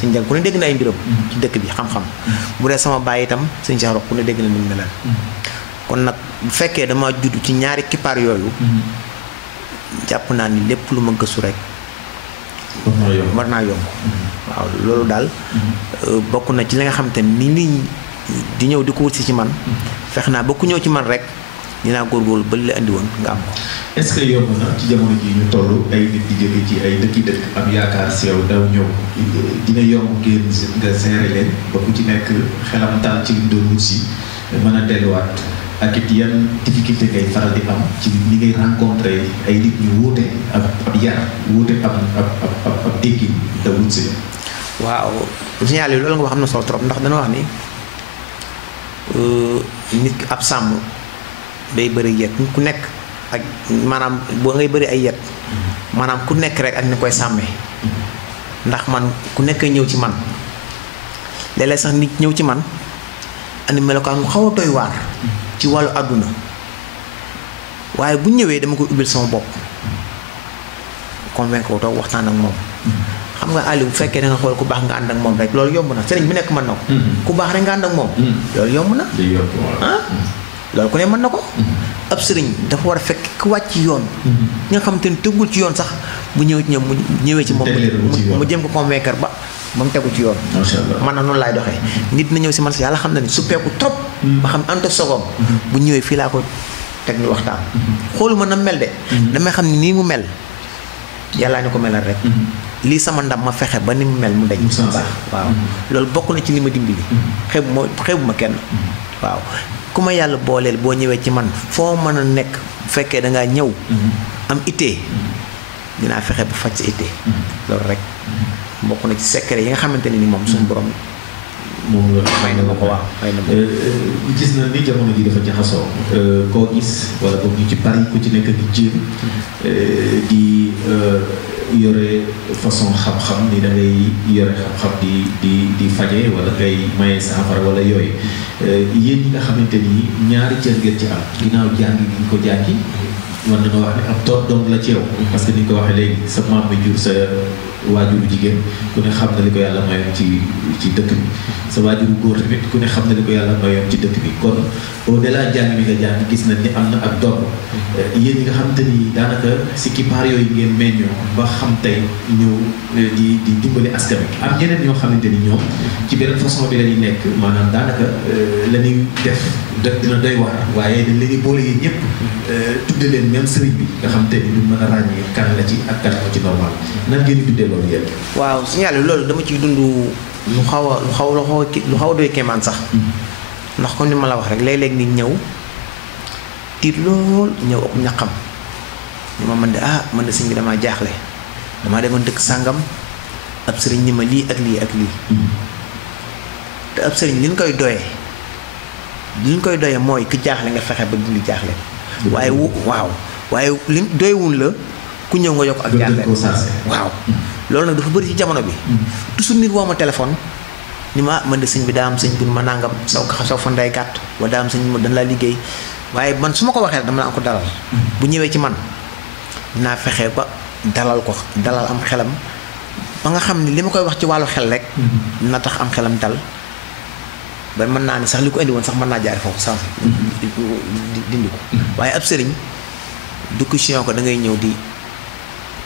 suñ jag ku ne dégg na ay mbiram ci dëkk bi xam-xam bu dee sama baay itam suñ sa rox ku ne dégg na ni mu melal kon nag bu fekkee dama judd ci ñaari kippaar yooyu jàpp naa ni lépp lu ma gëstu rek war naa yomb waaw loolu daal bokk na ci li nga xam te ni nit ñi di ñëw di ko wut si ci man fex naa ba ku ñëw ci man rek dinaa góorgóorlu ba li la indi woon nga am ko. est-ce que yomb na ci jamono ji ñu toll ay nit di jóge ci ay dëkki dëkk am yaakaar si yow daw ñëw dina yomb ngeen nga gérer leen ba ku ci nekk xelam taal ci li doon wut si mën a delluwaat ak it yan difficulté ngay faral di am ci li ngay rencontré ay nit ñu wuute ab yar wuute ab déggin da wut si. waaw signal yi loolu nga wax am na solo trop ndax dana wax ni nit ki ab sàmm day bëri yet ku nekk ak maanaam boo ngay bëri ay yet maanaam ku nekk rek ak ni koy sàmmee ndax man ku nekk ñëw ci man léeg-léeg sax nit ñëw ci man andi melokaan mu xaw a doy waar ci wàllu àdduna waaye bu ñëwee dama koy ubbil sama bopp convaincre ko toog waxtaan ak moom. xam nga Aliou bu fekkee da nga xool ku baax nga ànd ak moom rek loolu yomb na sëriñ bi nekk mën na ko. ku baax rek nga ànd ak moom. loolu yomb na. loolu ku ne mën na ko. ab sëriñ dafa war a fekk ku wàcc yoon. ñi nga xamante ni tegul ci yoon sax bu ñëwee ci ñoom mu ñëwee ci moom. mu jëm ko convaincre ba mu tegu ci yoon. man na noonu laay doxee. nit na ñëw si man si yàlla xam na ni su peeku trop. ba xam ante sogom. bu ñëwee fii laa ko teg ñu waxtaan. xooluma na mel de. damay xam ni nii mu mel yàllaa ni ko melal rek. lii sama ndam ma fexe ba ni mu mel mu dañ. baax waaw loolu bokk na ci li ma dimbali. xeebu ma kenn. waaw ku ma yàlla booleel boo ñëwee ci man foo mën a nekk bu fekkee da ngaa ñëw. am ittee dinaa fexe ba faj sa ittee. loolu rek bokk na ci secret yi nga xamante ne ni moom suñu borom. moom la may na ma ko waaw may na ma gis na ni jamono ji dafa jaxasoo koo gis wala boog ñu ci bari ku ci nekk di jéem di yore façon xam-xam ni da ngay yore xam-xam di faje wala ngay maye saafara wala yooyu yéen ñi nga xamante ni ñaari cër ngeen ci am ginnaaw jàngi gi ko jàngi man na nga wax ne ab toog donc la ci yow parce que ni nga ko waxee léegi sa maam mi jur sa waajuru jigéen ku ne xam na li ko yàlla mayoon ci dëkk bi sa waajuru góor tamit ku ne xam na li ko yàlla mayoon ci dëkk bi kon au delà jàng mi nga jàng gis nañ ni am na ak doom yéen ñi nga xamante ni daanaka si kippaar yooyu ngeen meññoo ba xam tey ñëw di dimbali askan wi am ñeneen ñoo xamante ni ñoom ci beneen façon bi la ñuy nekk maanaam daanaka la ñuy def dina doy waar waaye dañ leen di boole yi ñëpp tudde leen même sëriñ bi nga xam te ni du mën a ràññee kan la ci ak kan moo ci normal nan ngeen di tuddee loolu yéen. waaw signal yi loolu dama ciy dund lu xaw a doy kéemaan sax. ndax comme ni ma la wax rek léeg-léeg nit ñëw tiit lool ñëw ak ñaqam ni ma man de sëñ bi damaa jaaxle damaa demoon dëkk sàngam ab sëriñ ni ma lii ak lii ak lii. te ab sëriñ li ñu koy doyee mooy ki jaaxle nga fexe ba dindi jaaxle. waaye li doywul la ku ñëw nga yokk ak jaaxle. waaw loolu nag dafa bëri ci jamono bi. toujours nit woo ma téléphone ni ma man de sëñ bi daa am sëñ bi ma nangam saw fan day gàtt wala daa am sëñ bi dañ laa liggéey waaye man su ma ko waxee rek dama la ko dalal. bu ñëwee ci man dinaa fexe ba dalal am xelam ba nga xam ne li ma koy wax ci wàllu xel rek. dina tax am xelam dal. ba mën naa ne sax li ko indi woon sax mën naa jaare foofu sax dindi ko waaye ab sëriñ du question ko da ngay ñëw di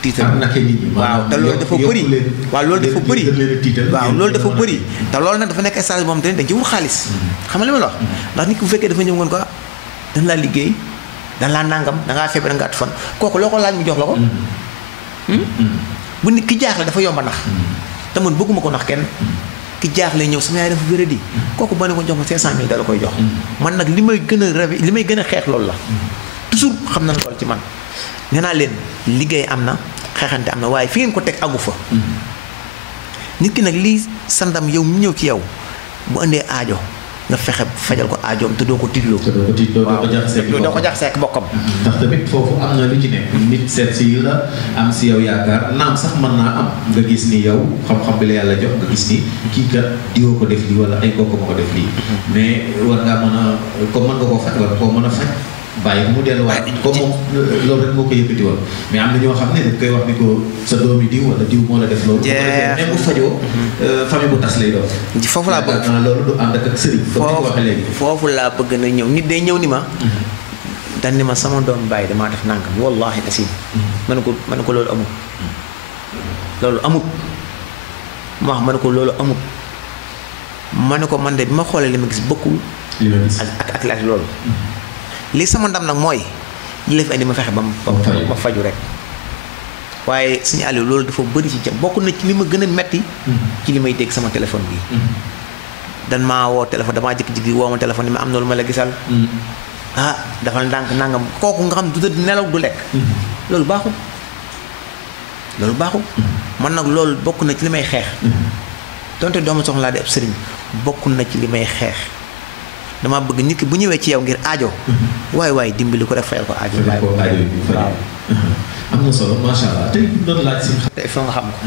tiital waaw te loolu dafa bëri loolu dafa bëri te loolu nag dafa nekk stage moom tamit dañ ci wut xaalis xam nga li ma la wax ndax nit ki bu fekkee dafa ñëw ngoon ko dañ laa liggéey dañ laa nàngam dangaa feebar nga at fan kooku loo ko laaj mu jox la ko bu nit ki jaaxle dafa yomba nax te man bëgguma ko nax kenn ki jaaxle ñëw sama yaay dafa wéradi kooku ba ne ko jox ma 500 000 dala koy jox man nag li may gën a xeex loolu la toujours xam na loolu ci man nee naa leen liggéey am na xeexante am na waaye fi ngeen ko teg agu fa nit ki nag lii sandam yow mu ñëw ci yow bu indee aajo nga fexe fajal ko aajoom te doo ko tiitloo. doo ko jaxasee ak bokkam. ndax tamit foofu am na lu ci nekk nit seet si la am si yow yaakaar naam sax mën naa am nga gis ni yow xam-xam bi la yàlla jox nga gis ni kii kat diwoo ko def lii wala ay kooku ma ko def lii mais war ngaa mën a comme mën nga koo faj war koo mën a faj bàyyi mu delluwaat comme moom loolu rek moo ko yëkkati woon mais am na ñoo xam ne dañ koy wax ni ko sa doomi diw wala diw moo la def loolu. même bu fajoo famille bu tas lay doon. foofu laa bëgg loolu du ànd ak sëriñ. foofu laa bëgg na ñëw nit day ñëw ni ma. dañ ni ma sama doom bàyyi damaa def nangam wallahi asim. ma ne ko loolu amut. loolu amut. ma ne ko loolu amut. ma ne ko man de bi ma xoolee li ma gis bokkul. ak loolu. lii sama ndam nag mooy li la fi indi ma fexe ba ma faju rek waaye suñu Aliou loolu dafa bëri ci jam bokk na ci li ma gën a metti ci li may dégg sama téléphone bi dan maa woo téléphone damaa jékki-jékki woo ma téléphone ni ma am na lu ma la gisal ah dafa ndànk nangam kooku nga xam du tëdd nelaw du lekk loolu baaxul man nag loolu bokk na ci li may xeex donte doomu soxna laa di ab sëriñ bokk na ci li may xeex dama bëgg nit ki bu ñëwee ci yow ngir aajo waay dimbali ko def fayal ko aajo waaw am na solo macha allah tey doon laaj si il faut nga xam ko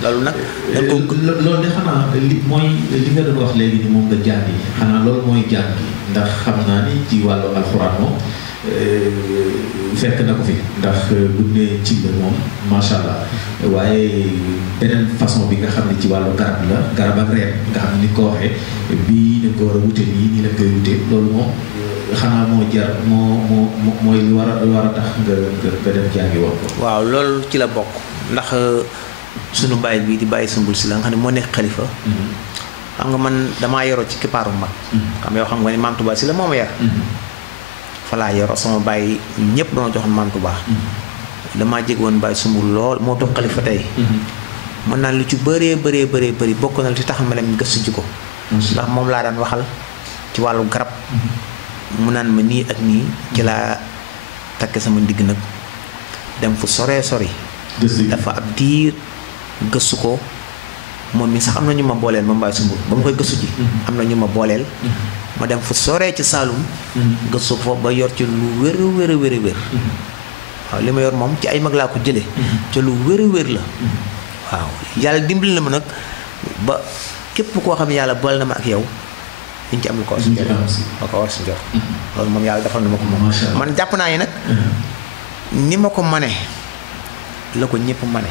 waaw loolu nag loolu de xanaa li mooy li nga doon wax léegi ni moom nga jàng yi xanaa loolu mooy jàng yi ndax xam naa ni ci wàllu alxuraan moom fekk na ko fi ndax bu ne ci la moom macha allah waaye beneen façon bi nga xam ne ci wàllu garab ak reen nga xam ne ni ko waxee bii dañ ko war a wute nii lañ koy wute loolu moom xanaa moo jar mooy li war a tax nga dem jàngi woon ko. waaw loolu ci la bokk ndax sunu bàyyi bii di bàyyi sumbul si la nga xam ne moo nekk xalifa xam nga man damaa yoroo ci kippaaru mag xam yow xam nga ni maam Touba si la moo ma yar falaa yoroo sama bàyyi ñëpp doona joxoon maam Touba damaa jege woon bàyyi sumbul lool moo toog xalifa tey mën naa lu ci bëree bokk na lu ci tax ma dem gëstu ji ko ndax moom laa daan waxal ci wàllu garab mu naan ma nii ak nii ci laa takke sama ndigg nag dem fu sori dafa ab diir gëstu ko moom mi sax am na ñu ma booleel ma mbaay sumbul ba mu koy gëstu ji am na ñu ma booleel ma dem fu soree ci Saalum gëstu ko foofu ba yor ci lu wér waaw li ma yor moom ci ay mag laa ko jële ci lu wér la waaw yàlla dimbali na ma nag ba képp koo xam ne yàlla boole na ma ak yow liñ ci am lu ko war si njor loolu moom yàlla defal na ma ko moom man jàpp naa yi nag ni ma ko mane la ko ñëpp mane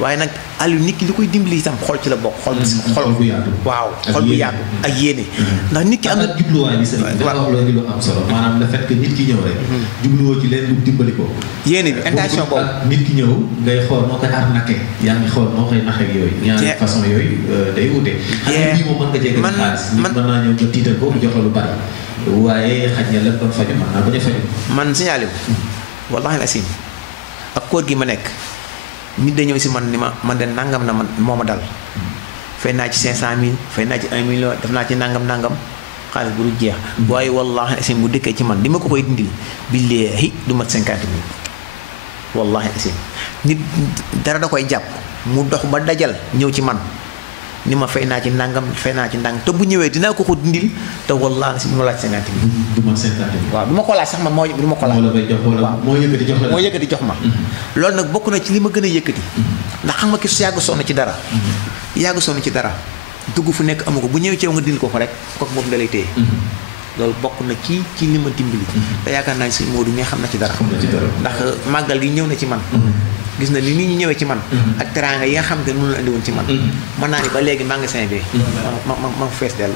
waaye nag Aliou nit ki li koy dimbali itam xol ci la bokk xol bu yaatu waaw xol bu yaatu ak yéene ndax nit ki am na jubluwaay bi sëñ bi wax loolu lu am solo maanaam le fait que nit ki ñëw rek jubluwoo ci leen lu dimbali ko yéene bi intention boobu nit ki ñëw ngay xool moo koy arnaqué yaa ngi xool moo koy naxee yooyu ñaari façon yooyu day wute xam nga bii moom mën nga jege xaalis nit mën naa ñëw nga tiital ko jox la lu bari waaye xaj na la doon faju mën naa bañ a faju man signalé wallahi asim ak koor gi ma nekk nit da ñëw si man ni man de nangam na man moo ma dal fay naa ci 500000 fay naa ci 1 million def naa ci nangam xaalis bu dul jeex waaye wallahi asim bu dëkkee ci man li ma ko koy dindil billaahi du mat 50000 wallahi asim nit dara da koy jàpp mu dox ba dajal ñëw ci man ni ma fay naa ci nangam te bu ñëwee dinaa ko dindil te wallahi asim mu laaj 50000 du mat 50000 waaw du ma ko laaj sax man moo du ma ko laaj moo yëkkati jox ma loolu nag bokk na ci li ma gën a yëkkati ndax xam nga ki su yàgg sonn ci dara dugg fu nekk amu ko bu ñëwee ci yow nga dindil ko rek kooku moom da lay téye loolu bokk na ci li ma dimbali te yaakaar naa si Modou mi xam na ci dara ndax màggal gi ñëw na ci man gis na ni nit ñi ñëwee ci man ak teraanga yi nga xam ne mënul andi woon ci man mën naa ni ba léegi magasin bi ma fees dell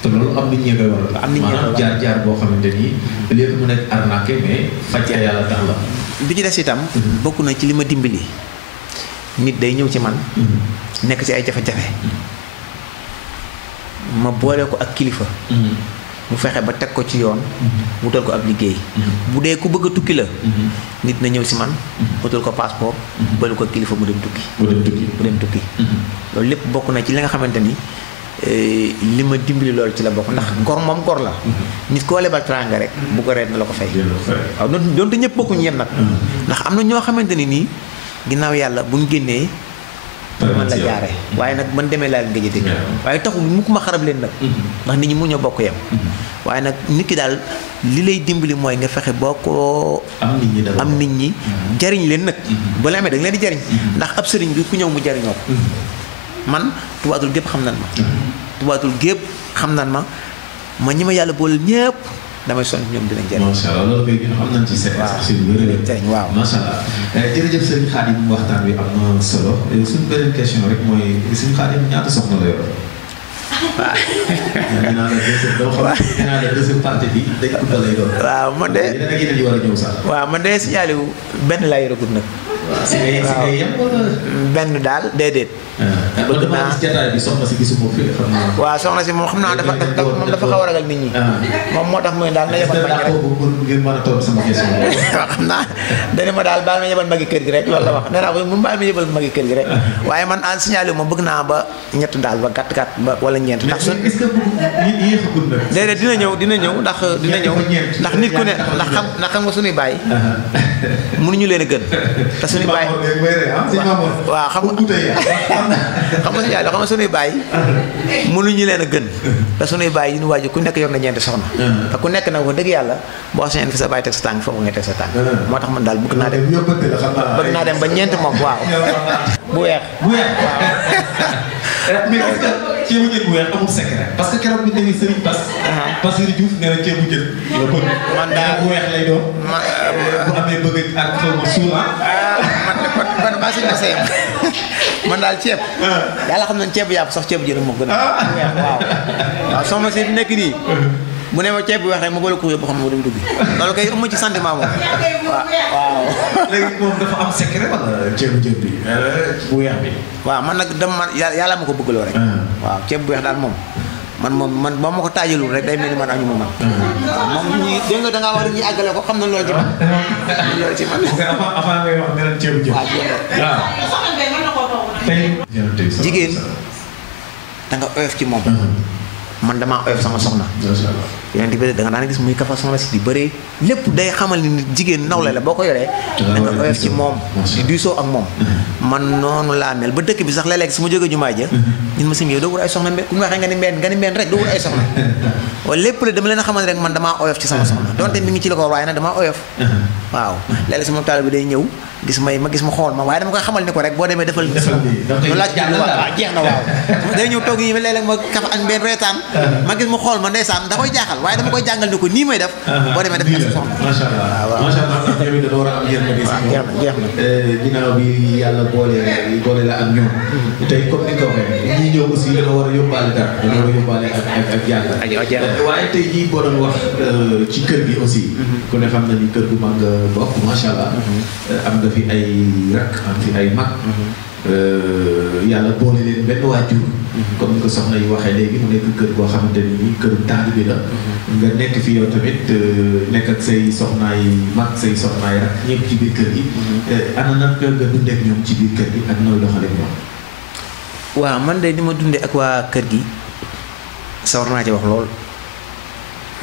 te loolu am nit ñi koy waral maanaam jaar boo xamante ni léegi mu nekk arnaqué mais faj yàlla tax la bi ci des itam bokk na ci li ma dimbali nit day ñëw ci man nekk ci ay jafe-jafe ma boole ko ak kilifa mu fexe ba teg ko ci yoon wutal ko ab liggéey bu dee ku bëgg a tukki la nit na ñëw si man wutal ko passeport boole ko kilifa mu dem tukki loolu lépp bokk na ci li nga xamante ni li ma dimbali loolu ci la bokk ndax gor moom gor la nit koo lebal teraanga rek bu ko reet na la ko fay waaw doonte ñëpp bokkuñu yem nag ndax am na ñoo xamante ni nii ginnaaw yàlla buñ génnee man la jaare waaye nag man demee laa nga jëte waaye taxul mu ko ma xarab leen nag ndax nit ñi mu ñoo bokk yem waaye nag nit ki daal li lay dimbali mooy nga fexe boo ko am nit ñi jariñ leen nag bu la amee da nga leen di jariñ ndax ab sëriñ bi ku ñëw mu jariñoo ko man tubaatul gépp xam nan ma ñi ma yàlla boole ñëpp damay sonn ñoom dinañ jëriñ. macha allah loolu kay xam nañ ci seet. waaw si lu wér waaw macha allah. jërëjëf sëñ Khadim waxtaan wi am na solo suñu beneen question rek mooy sëñ Khadim ñaata soxna la yor. waaw. dinaa la deuxième partie bi dañ ko lay doon. waaw man de yeneen ak yeneen yi war a ñëw sax. waaw man de signalé wu benn laa yoragul nag. si ngay yem wala. benn daal déedéet. bëgg naa jataay bi soxna si gisuma fi xam naa. waaw soxna si moom xam naa dafa xaw a ragal nit ñi. moom moo tax muy daal na yebal magi rek ngir mën a toog sama question. waaw xam naa dañu ma daal baal ma yebal magi kër gi rek loolu la wax nee naa ko mun baal ma yebal magi kër gi rek waaye man en signalé moom bëgg naa ba ñett daal ba gàtt ba wala ñeent ndax su est-ce que yéexagul nag. déedéet dina ñëw ndax nit ku ne ndax xam nga suñuy bàyyi mënuñu leen a gën te suñuy bàyyi waaw xam nga suñuy bàyyi mënuñu leen a gën te suñuy bàyyi yi ñu waaju ku nekk yor na ñeenti soxna te ku nekk nag wax dëgg yàlla boo sañoon fi sa bàyyi teg sa tànk foofu nga teg sa tànk moo tax man daal bëgg naa dem ba ñeent moom waaw bu weex mais est-ce que ceebu jën bu weex amul secret parce que keroog bi ñu demee Serigne Bass Bassirou Diouf nee na ceebu jën la bëgg man daal bu weex lay doon bu amee bëgg ak xaw ma suula man maa si nasee man daal ceeb yàlla xam nañ ceebu yàpp sax ceebu jën moo gën a weex waaw soxna si nekk nii bu ne ma ceeb bu weex rek ma boole ko yóbbu xam ne dem dugg loolu kay ëmma ci sentiment moom waaw léegi moom dafa am secret wala ceebu jën bi bu weex bi waaw man nag dama yàlla ma ko bëggaloo rek waaw ceeb bu weex daal moom man ba ma ko taajalul rek day mel ni man añu ma man waaw moom ñi dégg nga dangaa war a ñuy àggale ko xam na loolu ci man loolu ci man avant ngay wax ne leen ceebu jën waaw jigéen da nga oyof ci moom man damaa oyof sama soxna yonent bi da nga daan gis muy kafa soxna si di bëree lépp day xamal ni nit jigéen nawle la boo ko yoree da nga oyof ci moom di diisoo ak moom man noonu laa mel ba dëkk bi sax léeg-léeg su ma jógee jumaa ja ñun ma sim yow doo wut ay soxna ku ñu waxee nga ni mbeen rek doo wut ay soxna wala lépp la dama leen a xamal rek man damaa oyof ci sama soxna donte mi ngi ci la ko waaye nag damaa oyof waaw léeg-léeg sama taal bi day ñëw gis ma xool ma waaye dama koy xamal ni ko rek boo demee defal lu laaj waaw jeex na waaw day ñëw toog yi léeg-léeg ma kafa ak mbeen reetaan ma gis mu xool ma ndeysaan da koy jaaxal waaye dama koy jàngal ni ko nii may def boo demee def sa soxna macha allah macha allah ndax yow da war a am yërmande si ñoom jeex na ginnaaw bi yàlla boole la ak ñoom tey comme ni nga ko waxee ñii ñëw aussi dana war a yóbbaale dara dana war a yóbbaale ak yàlla waaye tey jii boo doon wax ci kër gi aussi ku ne xam na ni kër gu mag nga bokk macha allah am nga fi ay rak am fi ay mag yàlla boole leen benn waajur comme ni ko soxna yi waxee léegi mu nekk kër goo xamante ni këru taalibe bi la nga nekk fi yow tamit nekk ak say soxnaay mag say soxnaay rak ñëpp ci biir kër gi ana naka nga dundee ak ñoom ci biir kër gi ak nooy doxalee ñoom waaw man de ni ma dundee ak waa kër gi sawar naa ci wax lool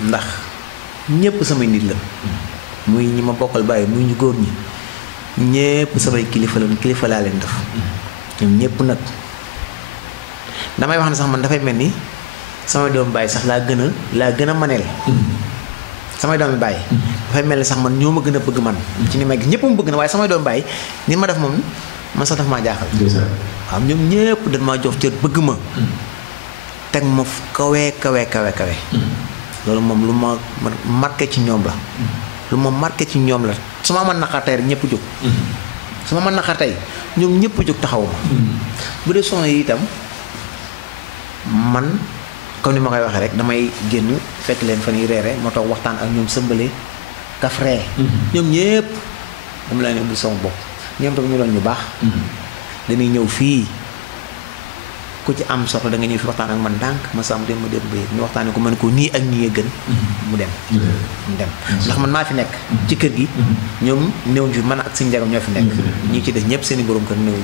ndax ñëpp samay nit la muy ñi ma bokkal bàyyi muy ñu góor ñi ñëpp samay kilifa laa leen def ñoom ñëpp nag damay wax ne sax man dafay mel ni samay doom bàyyi sax laa gën a maneel samay doom bàyyi dafay mel ni sax man ñoo ma gën a bëgg man ci ni may gis ñëpp mu bëgg na waaye samay doom bàyyi ni ma def moom man sax daf maa jaaxal waaw ñoom ñëpp dañ maa jox cër bëgg ma teg ma kawe loolu moom lu ma marqué ci ñoom la lu ma marqué ci ñoom la su ma mën naqar tey rek ñëpp jóg su ma mën naqar tey ñoom ñëpp jóg taxaw ma bu dee soxna yi itam man comme ni ma koy waxee rek damay génn fekk leen fa ñuy reere ma toog waxtaan ak ñoom sëmbale kafree ñoom ñëpp dama la ne ubbi sama bopp ñoom tam ñu doon ñu baax dañuy ñëw fii ku ci am soxla da nga ñëw fi waxtaan ak man ndànk ma sàmm dem ma dem ba ñu waxtaanee ko mën ko nii ak nii gën mu dem ndax man maa fi nekk ci kër gi ñoom néew fi man ak suñu njagam ñoo fi nekk ñi ci def ñëpp seen i borom kër néew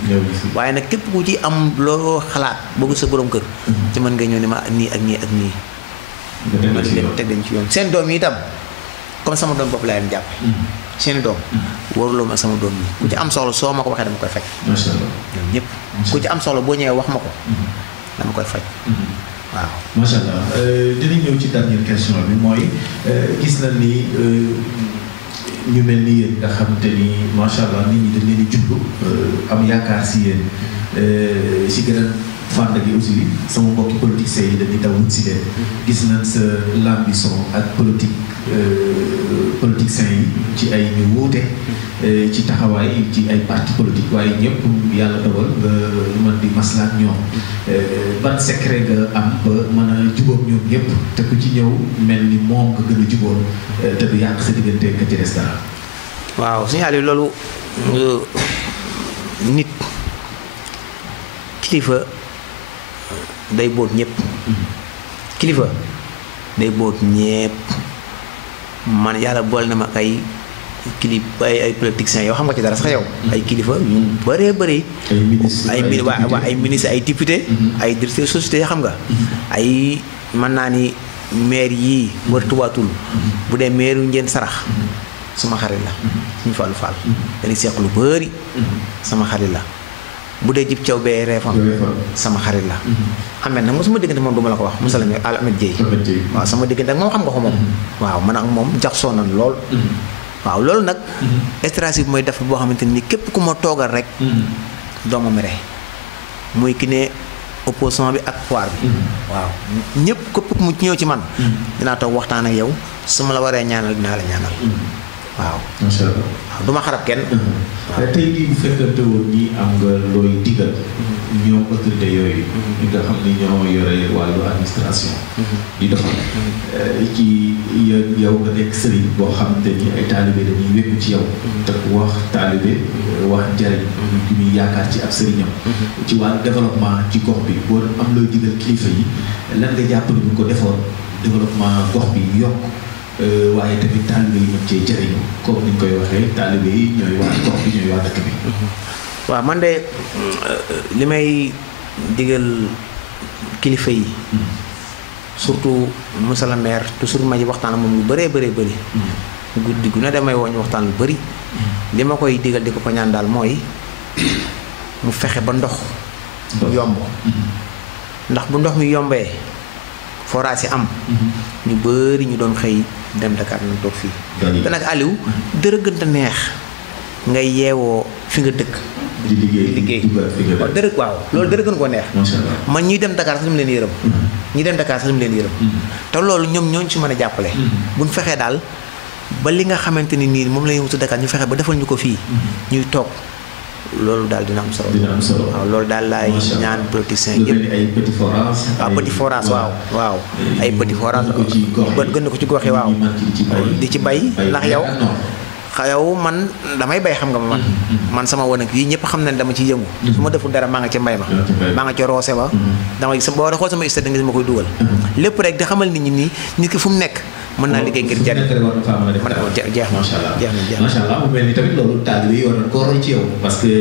waaye nag képp ku ci am loo xalaat bëgg sa borom kër ci mën nga ñëw ne ma nii ak nii ak nii ma di leen teg dañ ci yoon seen doom yi itam comme sama doom bopp laa leen jàpp seeni doom waruloo ma sama doom yi ku ci am soxla soo ma ko waxee dama koy faj ñoom ñëpp ku ci am soxla boo ñëwee wax ma ko dama koy faj waaw macha allah dinañ ñëw ci dernière question bi mooy gis na ni ñu mel ni yéen nga xamante ni macha allah nit ñi dañ leen di jublu am yaakaar si yéen si gën a fànn gi aussi sama mbokki politiciens yi dañuy daw si leen gis nañ sa l'ambition ak politiciens yi ci ay ñu wuute ci taxawaay ci ay parti politique waaye ñëpp yàlla dogal nga mën di maslaat ñoom ban secret nga am ba mën a jubóog ñoom ñëpp te ku ci ñëw mel ni moom nga gën a jubóog te du yàq sa diggante nga ci des dara. waaw signal yi loolu nit kilifa day boot ñëpp kilifa day boot ñëpp man yàlla boole na ma ay ay politiciens yoo xam nga ci dara sax yow ay kilifa yu bëree bëri ay ministre ay député ay directeur société xam nga ay mën naa ni maire yii wër tubaatul bu dee maire yu njeen sarax sama xarit la suñu Fallou Fall dañuy seq lu bëri sama xarit la bu dee jib caw bee reefam sama xarit la Ahmed nag mosuma diggante moom du ma la ko wax mosala mi Ahmed Dieye waaw sama diggante ak moom xam nga ko moom waaw man ak moom jaxasoo nañ lool waaw loolu nag stratégie bi mooy def boo xamante ni képp ku ma toogal rek doo ma mere muy ki ne opposition bi ak pouvoir bi waaw ñëpp képp ku mu ñëw ci man dinaa toog waxtaan ak yow su ma la waree ñaanal dinaa la ñaanal waaw macha allah waaw du ma xarab kenn tey jii bu fekkante woon ni am nga looy digal ñoom autorité yooyu ñi nga xam ni ñoo yore wàllu administration di doxal ci yow nga nekk sëriñ boo xamante ni ay taalibe dañuy wékku ci yow te ku wax taalibe wax njariñ gi muy yaakaar ci ab sëriñam ci wàllu développement ci gox bi boo am looy digal kilifa yi lan nga jàpp ni bu ko defoon développement gox bi yokk waaye tamit taalibe yi ñoom cee jëriñu comme ni ñu koy waxee taalibe yi ñooy waa gox bi ñooy waa dëkk bi. waaw man de li may digal kilifa yi surtout monsieur le maire toujours ma ci waxtaan moom lu bëree bëri guddi gu ne damay woo ñu waxtaan lu bëri li ma koy digal di ko ñaan daal mooy mu fexe ba ndox yomb ndax bu ndox mi yombee forage yi am ñu bëri ñu doon xëy dem Dakar nañ toog fii te nag Aliou dara gën a neex ngay yeewoo fi nga dëkk di liggéey waaw dara waaw loolu dara gën koo neex man ñuy dem Dakar sax ñu leen yërëm ñi dem Dakar sax ñu leen yërëm te loolu ñoom ñooñu ci mën a jàppale buñ fexee daal ba li nga xamante ni nii moom la ñuy wutu Dakar ñu fexe ba defal ñu ko fii ñuy toog loolu daal dina am solo waaw loolu daal laay ñaan politiciens yëpp ay petit forage waaw petit forage waaw ay petit forage gën ko ci gox yi waaw di ci bay ndax yow man damay bay xam nga man sama wan ak yi ñëpp xam nañ dama ciy yëngu su ma deful dara maa nga ca mbay ma maa nga ca roose ba dama gis boo xool sama stade nga gis ma koy dugal lépp rek di xamal nit ñi nii nit ki fu mu nekk mën naa liggéey ngir jariñ jeex na macha allah mu mel ni tamit loolu taalibe yi war nañ koo roy ci yow parce que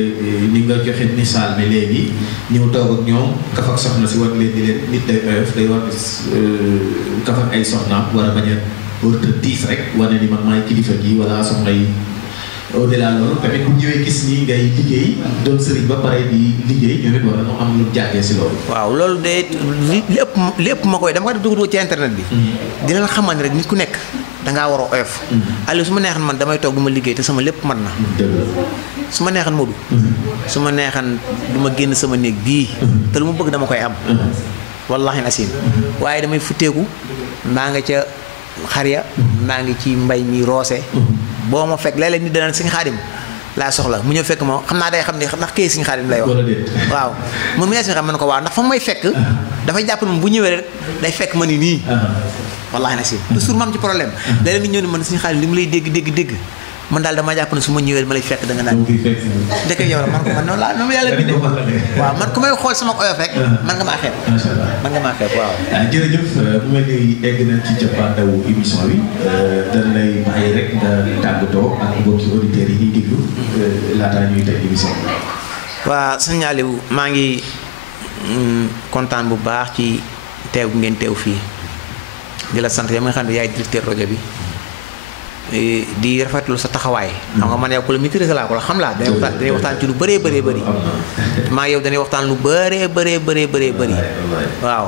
ni nga joxe misaal ne léegi ñëw toog ak ñoom kaf ak soxna si war leen di leen nit day oyof day war kaf ak ay soxnaam war a bañ a warut a diis rek wane ni man maay kilifa gi wala soxna yi au delà loolu tamit bu ñëwee gis ni ngay liggéey doon sëriñ ba pare di liggéey ñoom it war nañoo am lu jàngee si loolu. waaw loolu de li ëpp ma koy dama ko dugg ci internet bi. dina la xamal ne rek nit ku nekk da ngaa war a oyof. Aliou su ma neexan man damay toog du ma liggéey te sama lépp mën na. su ma neexan Modou. su ma neexan du ma génn sama néeg bii. te lu ma bëgg dama koy am. wallahi nasim waaye damay futteeku maa nga ca xar ya maa ngi ci mbay mi roose. boo ma fekk léeg-léeg nit dana Sëñ Xaadim laa soxla mu ñëw fekk ma xam naa day xam ne ndax kii Sëñ Xaadim lay wax waaw mun mu ne Sëñ Xaadim ma ne ko waaw ndax fa may fekk dafay jàpp ne bu ñëwee rek day fekk ma ni nii wallaahi na si toujours ma am ci problème léeg-léeg nit ñëw ne man Sëñ Xaadim li mu lay dégg man daal dama jàpp ne su ma ñëwee ma lay fekk da nga naan dëkk yow la man ko man noonu laa noonu yàlla bindee waaw man ku may xool sama oyof rek man nga maa xeeb waaw jërëjëf bu mel ni egg nañ ci cappaandawu émission bi dañ lay bàyyi rek nga tàggatoo ak mbokki auditeurs yi ñuy déglu laataa ñuy teg émission bi waaw sëñ Aliou maa ngi kontaan bu baax ci teew ngeen teew fii di la sant yow nga xam ne yaay directeur rajo bi di rafetlu sa taxawaay xam nga man yow ku la maîtriser laa ko la xam laa dañuy waxtaan ci lu bëree maa yow dañuy waxtaan lu bëree waaw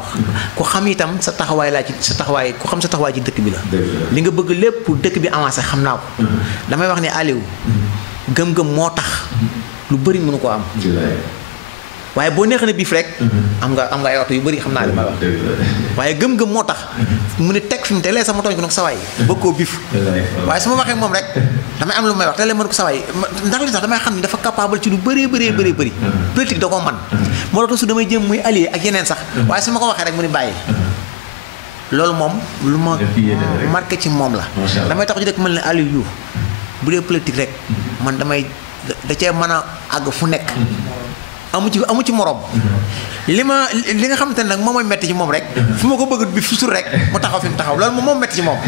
ku xam itam sa taxawaay ku xam sa taxawaay ci dëkk bi la li nga bëgg lépp dëkk bi avancé xam naa ko damay wax ne Aliou gëm-gëm moo tax lu bëri mënu ko am waaye boo neexee ne biif rek am nga ay oto yu bëri xam naa li ma wax waaye gëm-gëm moo tax mu ne teg fi mu te lee sax ma tooñ ko nag sawaay bëgg koo biif waaye su ma waxee moom rek damay am lu may wax te lee mën ko sawaay ndax li tax damay xam ne dafa capable ci lu bëree politique da koo man moo tax su damay jëm muy allié ak yeneen sax waaye su ma ko waxee rek mu ni bàyyi loolu moom lu ma marqué ci moom la damay tax ju dëkk mel ne Aliou Diouf bu dee politique rek man damay da cee mën a àgg fu nekk amu ci morom. li nga xamante ne nag moom mooy metti ci moom rek. fu ma ko bëgg bi fusul rek mu taxaw fi mu taxaw loolu moom metti ci moom.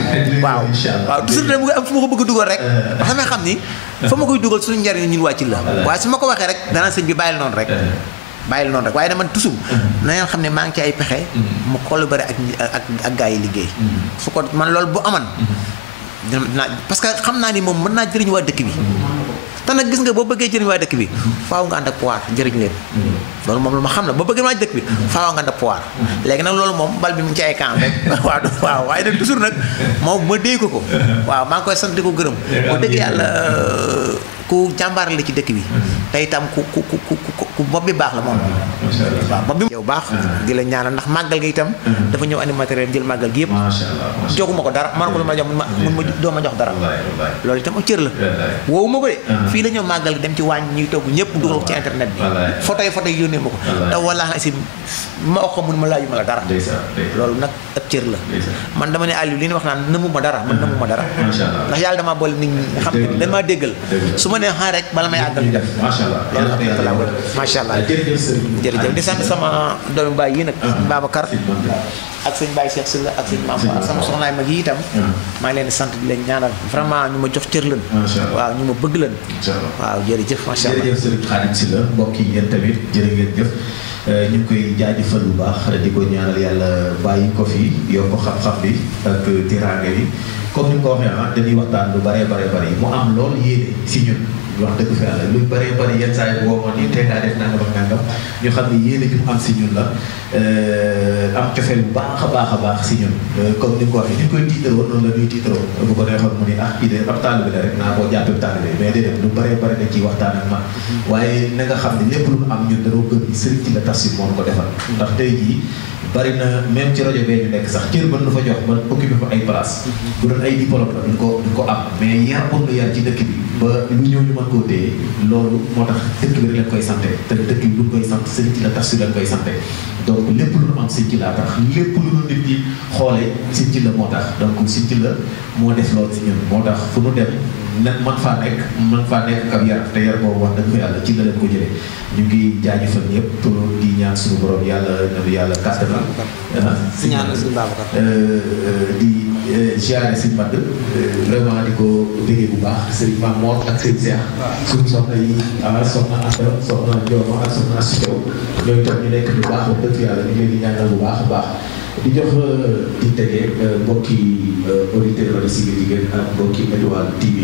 waaw toujours da am fu ma ko bëgg dugal rek. ndax damay xam ni fa ma koy dugal suñu njariñ ñun wàcc la. waaye su ma ko waxee rek danaa sëñ bi bàyyil noonu rek. waaye dama toujours na ngeen xam ne maa ngi ci ay pexe. mu collaborer ak gaa yi liggéey. su ko man loolu bu aman dinaa parce que xam naa ni moom mën naa jëriñ waa dëkk bi. te nag gis nga boo bëggee jëriñ waa dëkk bi faaw nga ànd ak pouvoir jëriñ leen. loolu moom lu ma xam la boo bëggee waa dëkk bi faaw nga ànd ak pouvoir. léegi nag loolu moom bal bi mu ngi ci ay camp rek waaw waaye nag toujours nag moom ma dégg ko waaw maa ngi koy sant di ko gërëm. bu dëgg yàlla ku jàmbaar la ci dëkk bi. te itam ku bopp bi baax la moom. waaw bopp bi yow baax. di la ñaanal ndax màggal gi itam. dafa ñëw andi matériel jël màggal gi yëpp. joxuma ko dara man ko lu ma jox mun ma doo ma jox dara. loolu itam ak cër la. woowu ma ko de. fii la ñëw màggal gi dem ci waañ ñuy togg ñëpp dugal ko ci internet bi. photo yi yónnee ma ko. te wallaahi si ma wax ko mun ma laaju ma la dara. loolu nag ak cër la. man dama ne Aliou li ñu wax naan nëmmu ma dara man nëmmu ma dara. ndax yàlla damaa boole nit ñi nga xam ne dañ maa déggal su ma nee xaar rek bala may àggal ñu def. macha allah jërëjëf di sant sama doomu baay yi nag. Babacar ak sëñ Baye Cheikh Sylla ak sëñ Mame Fall sama soxnaay mag yi itam. maa ngi leen di sant di leen ñaanal vraiment ñu ma jox cër lan. waaw ñu ma bëgg lan. waaw jërëjëf macha allah jërëjëf sëriñ Khadim Sylla mbokk yi yéen tamit jërë ngeen jëf. ñu ngi koy jaajëfal bu baax di ko ñaanal yàlla bàyyi ko fi yokk ko xam-xam bi ak tiraanga yi comme ni nga ko waxee dañuy waxtaan lu bare mu am lool yéene si ñun. wax dëgg fa yàlla lu bari yenn saa yi boo ma ni tey daa def nangam ak nangam ñu xam ne yéene ju am si ñun la am cofeel bu baax a baax si ñun comme ni nga ko waxee ni ñu koy tiitaroo noonu la ñuy tiitaroo bu ko neexoon mu ni kii de ab taalibe la rek naa koo jàppee taalibe mais déedéet lu bari da ciy waxtaan ak man waaye na nga xam ne lépp lu am ñun dañoo gëm ni sëriñ ci la tas si moom ko defal ndax tey jii bari na même ci rajo bee ñu nekk sax cër ba nu fa jox ba occupé fa ay place bu doon ay diplôme la duñ ko am mais yar pour nga yar ci dëkk bi ba lu ñëw ñu mën koo téye loolu moo tax dëkk bi rek lañ koy sante te dëkk bi lu koy sant sëñ ci la tax si lañ koy sante donc lépp lu am sëñ ci laa tax lépp lu nit ñi xoolee sëñ ci la moo tax donc sëñ ci la moo def loolu si ñun moo tax fu nu dem man faa nekk kam yar te yar boobu wax dëgg fa yàlla ci la leen ko jëlee ñu ngi jaajëfal ñëpp di ñaan suñu borom yàlla kàttanal si ñaan suñu Babacar di ziare si Mbad vraiment di ko déggee bu baax Serigne Mame Mor ak Serigne Cheikh suñu soxna yi soxna Anta soxna Ndioma ak soxna Astou ñooy tam ñu nekk bu baax wax dëgg yàlla ñu leen di ñaanal bu baax a baax di jox di tegee mbokki auditeur rajo Siggil Jigéen ak mbokki Étoile TV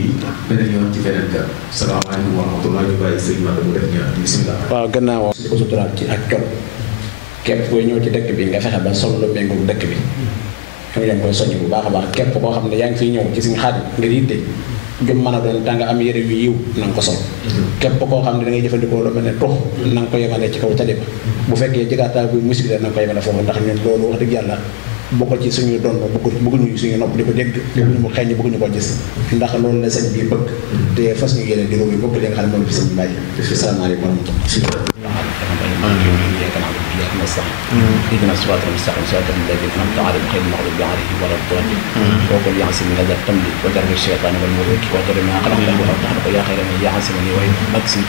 beneen yoon ci beneen kër salaamaaleykum wa rahmatulah ñu bàyyi Serigne Mbad mu def ñaan bismillah. waaw gannaaw di ko suturaal ci ak col képp koy ñëw ci dëkk bi nga fexe ba sol lu méngoo dëkk bi ñoo leen koy soññ bu baax a baax képp koo xam ne yaa ngi fiy ñëw ci suñu Xaadim ngir yitte jum mën a doon tànga am yére yu yiw na nga ko sol képp koo xam ne da ngay jëfandikoo lu mel ne tux na nga ko yemale ci kaw tali ba bu fekkee jëgaataa buy musique la na nga ko yemale foofu ndax ñun loolu wax dëgg yàlla bokkul ci suñu doon bëgguñu suñu nopp di ko dégg bëgguñu mu xeeñ bëgguñu ko gis ndax loolu la sëñ bi bëgg te fas ñu yéene di róobi bokk li nga xam ne moom fi sëñ bi bàyyi asalaamaaleykum wa rahmatulah اهدنا الصراط المستقيم صراط الذين انعمت عليهم غير المغضوب عليهم ولا الضالين وقل يعصم من هذا التملك وجرب الشيطان والملوك وجرب ما خلق الله وتحرق يا خير من يعصمني ويمكسن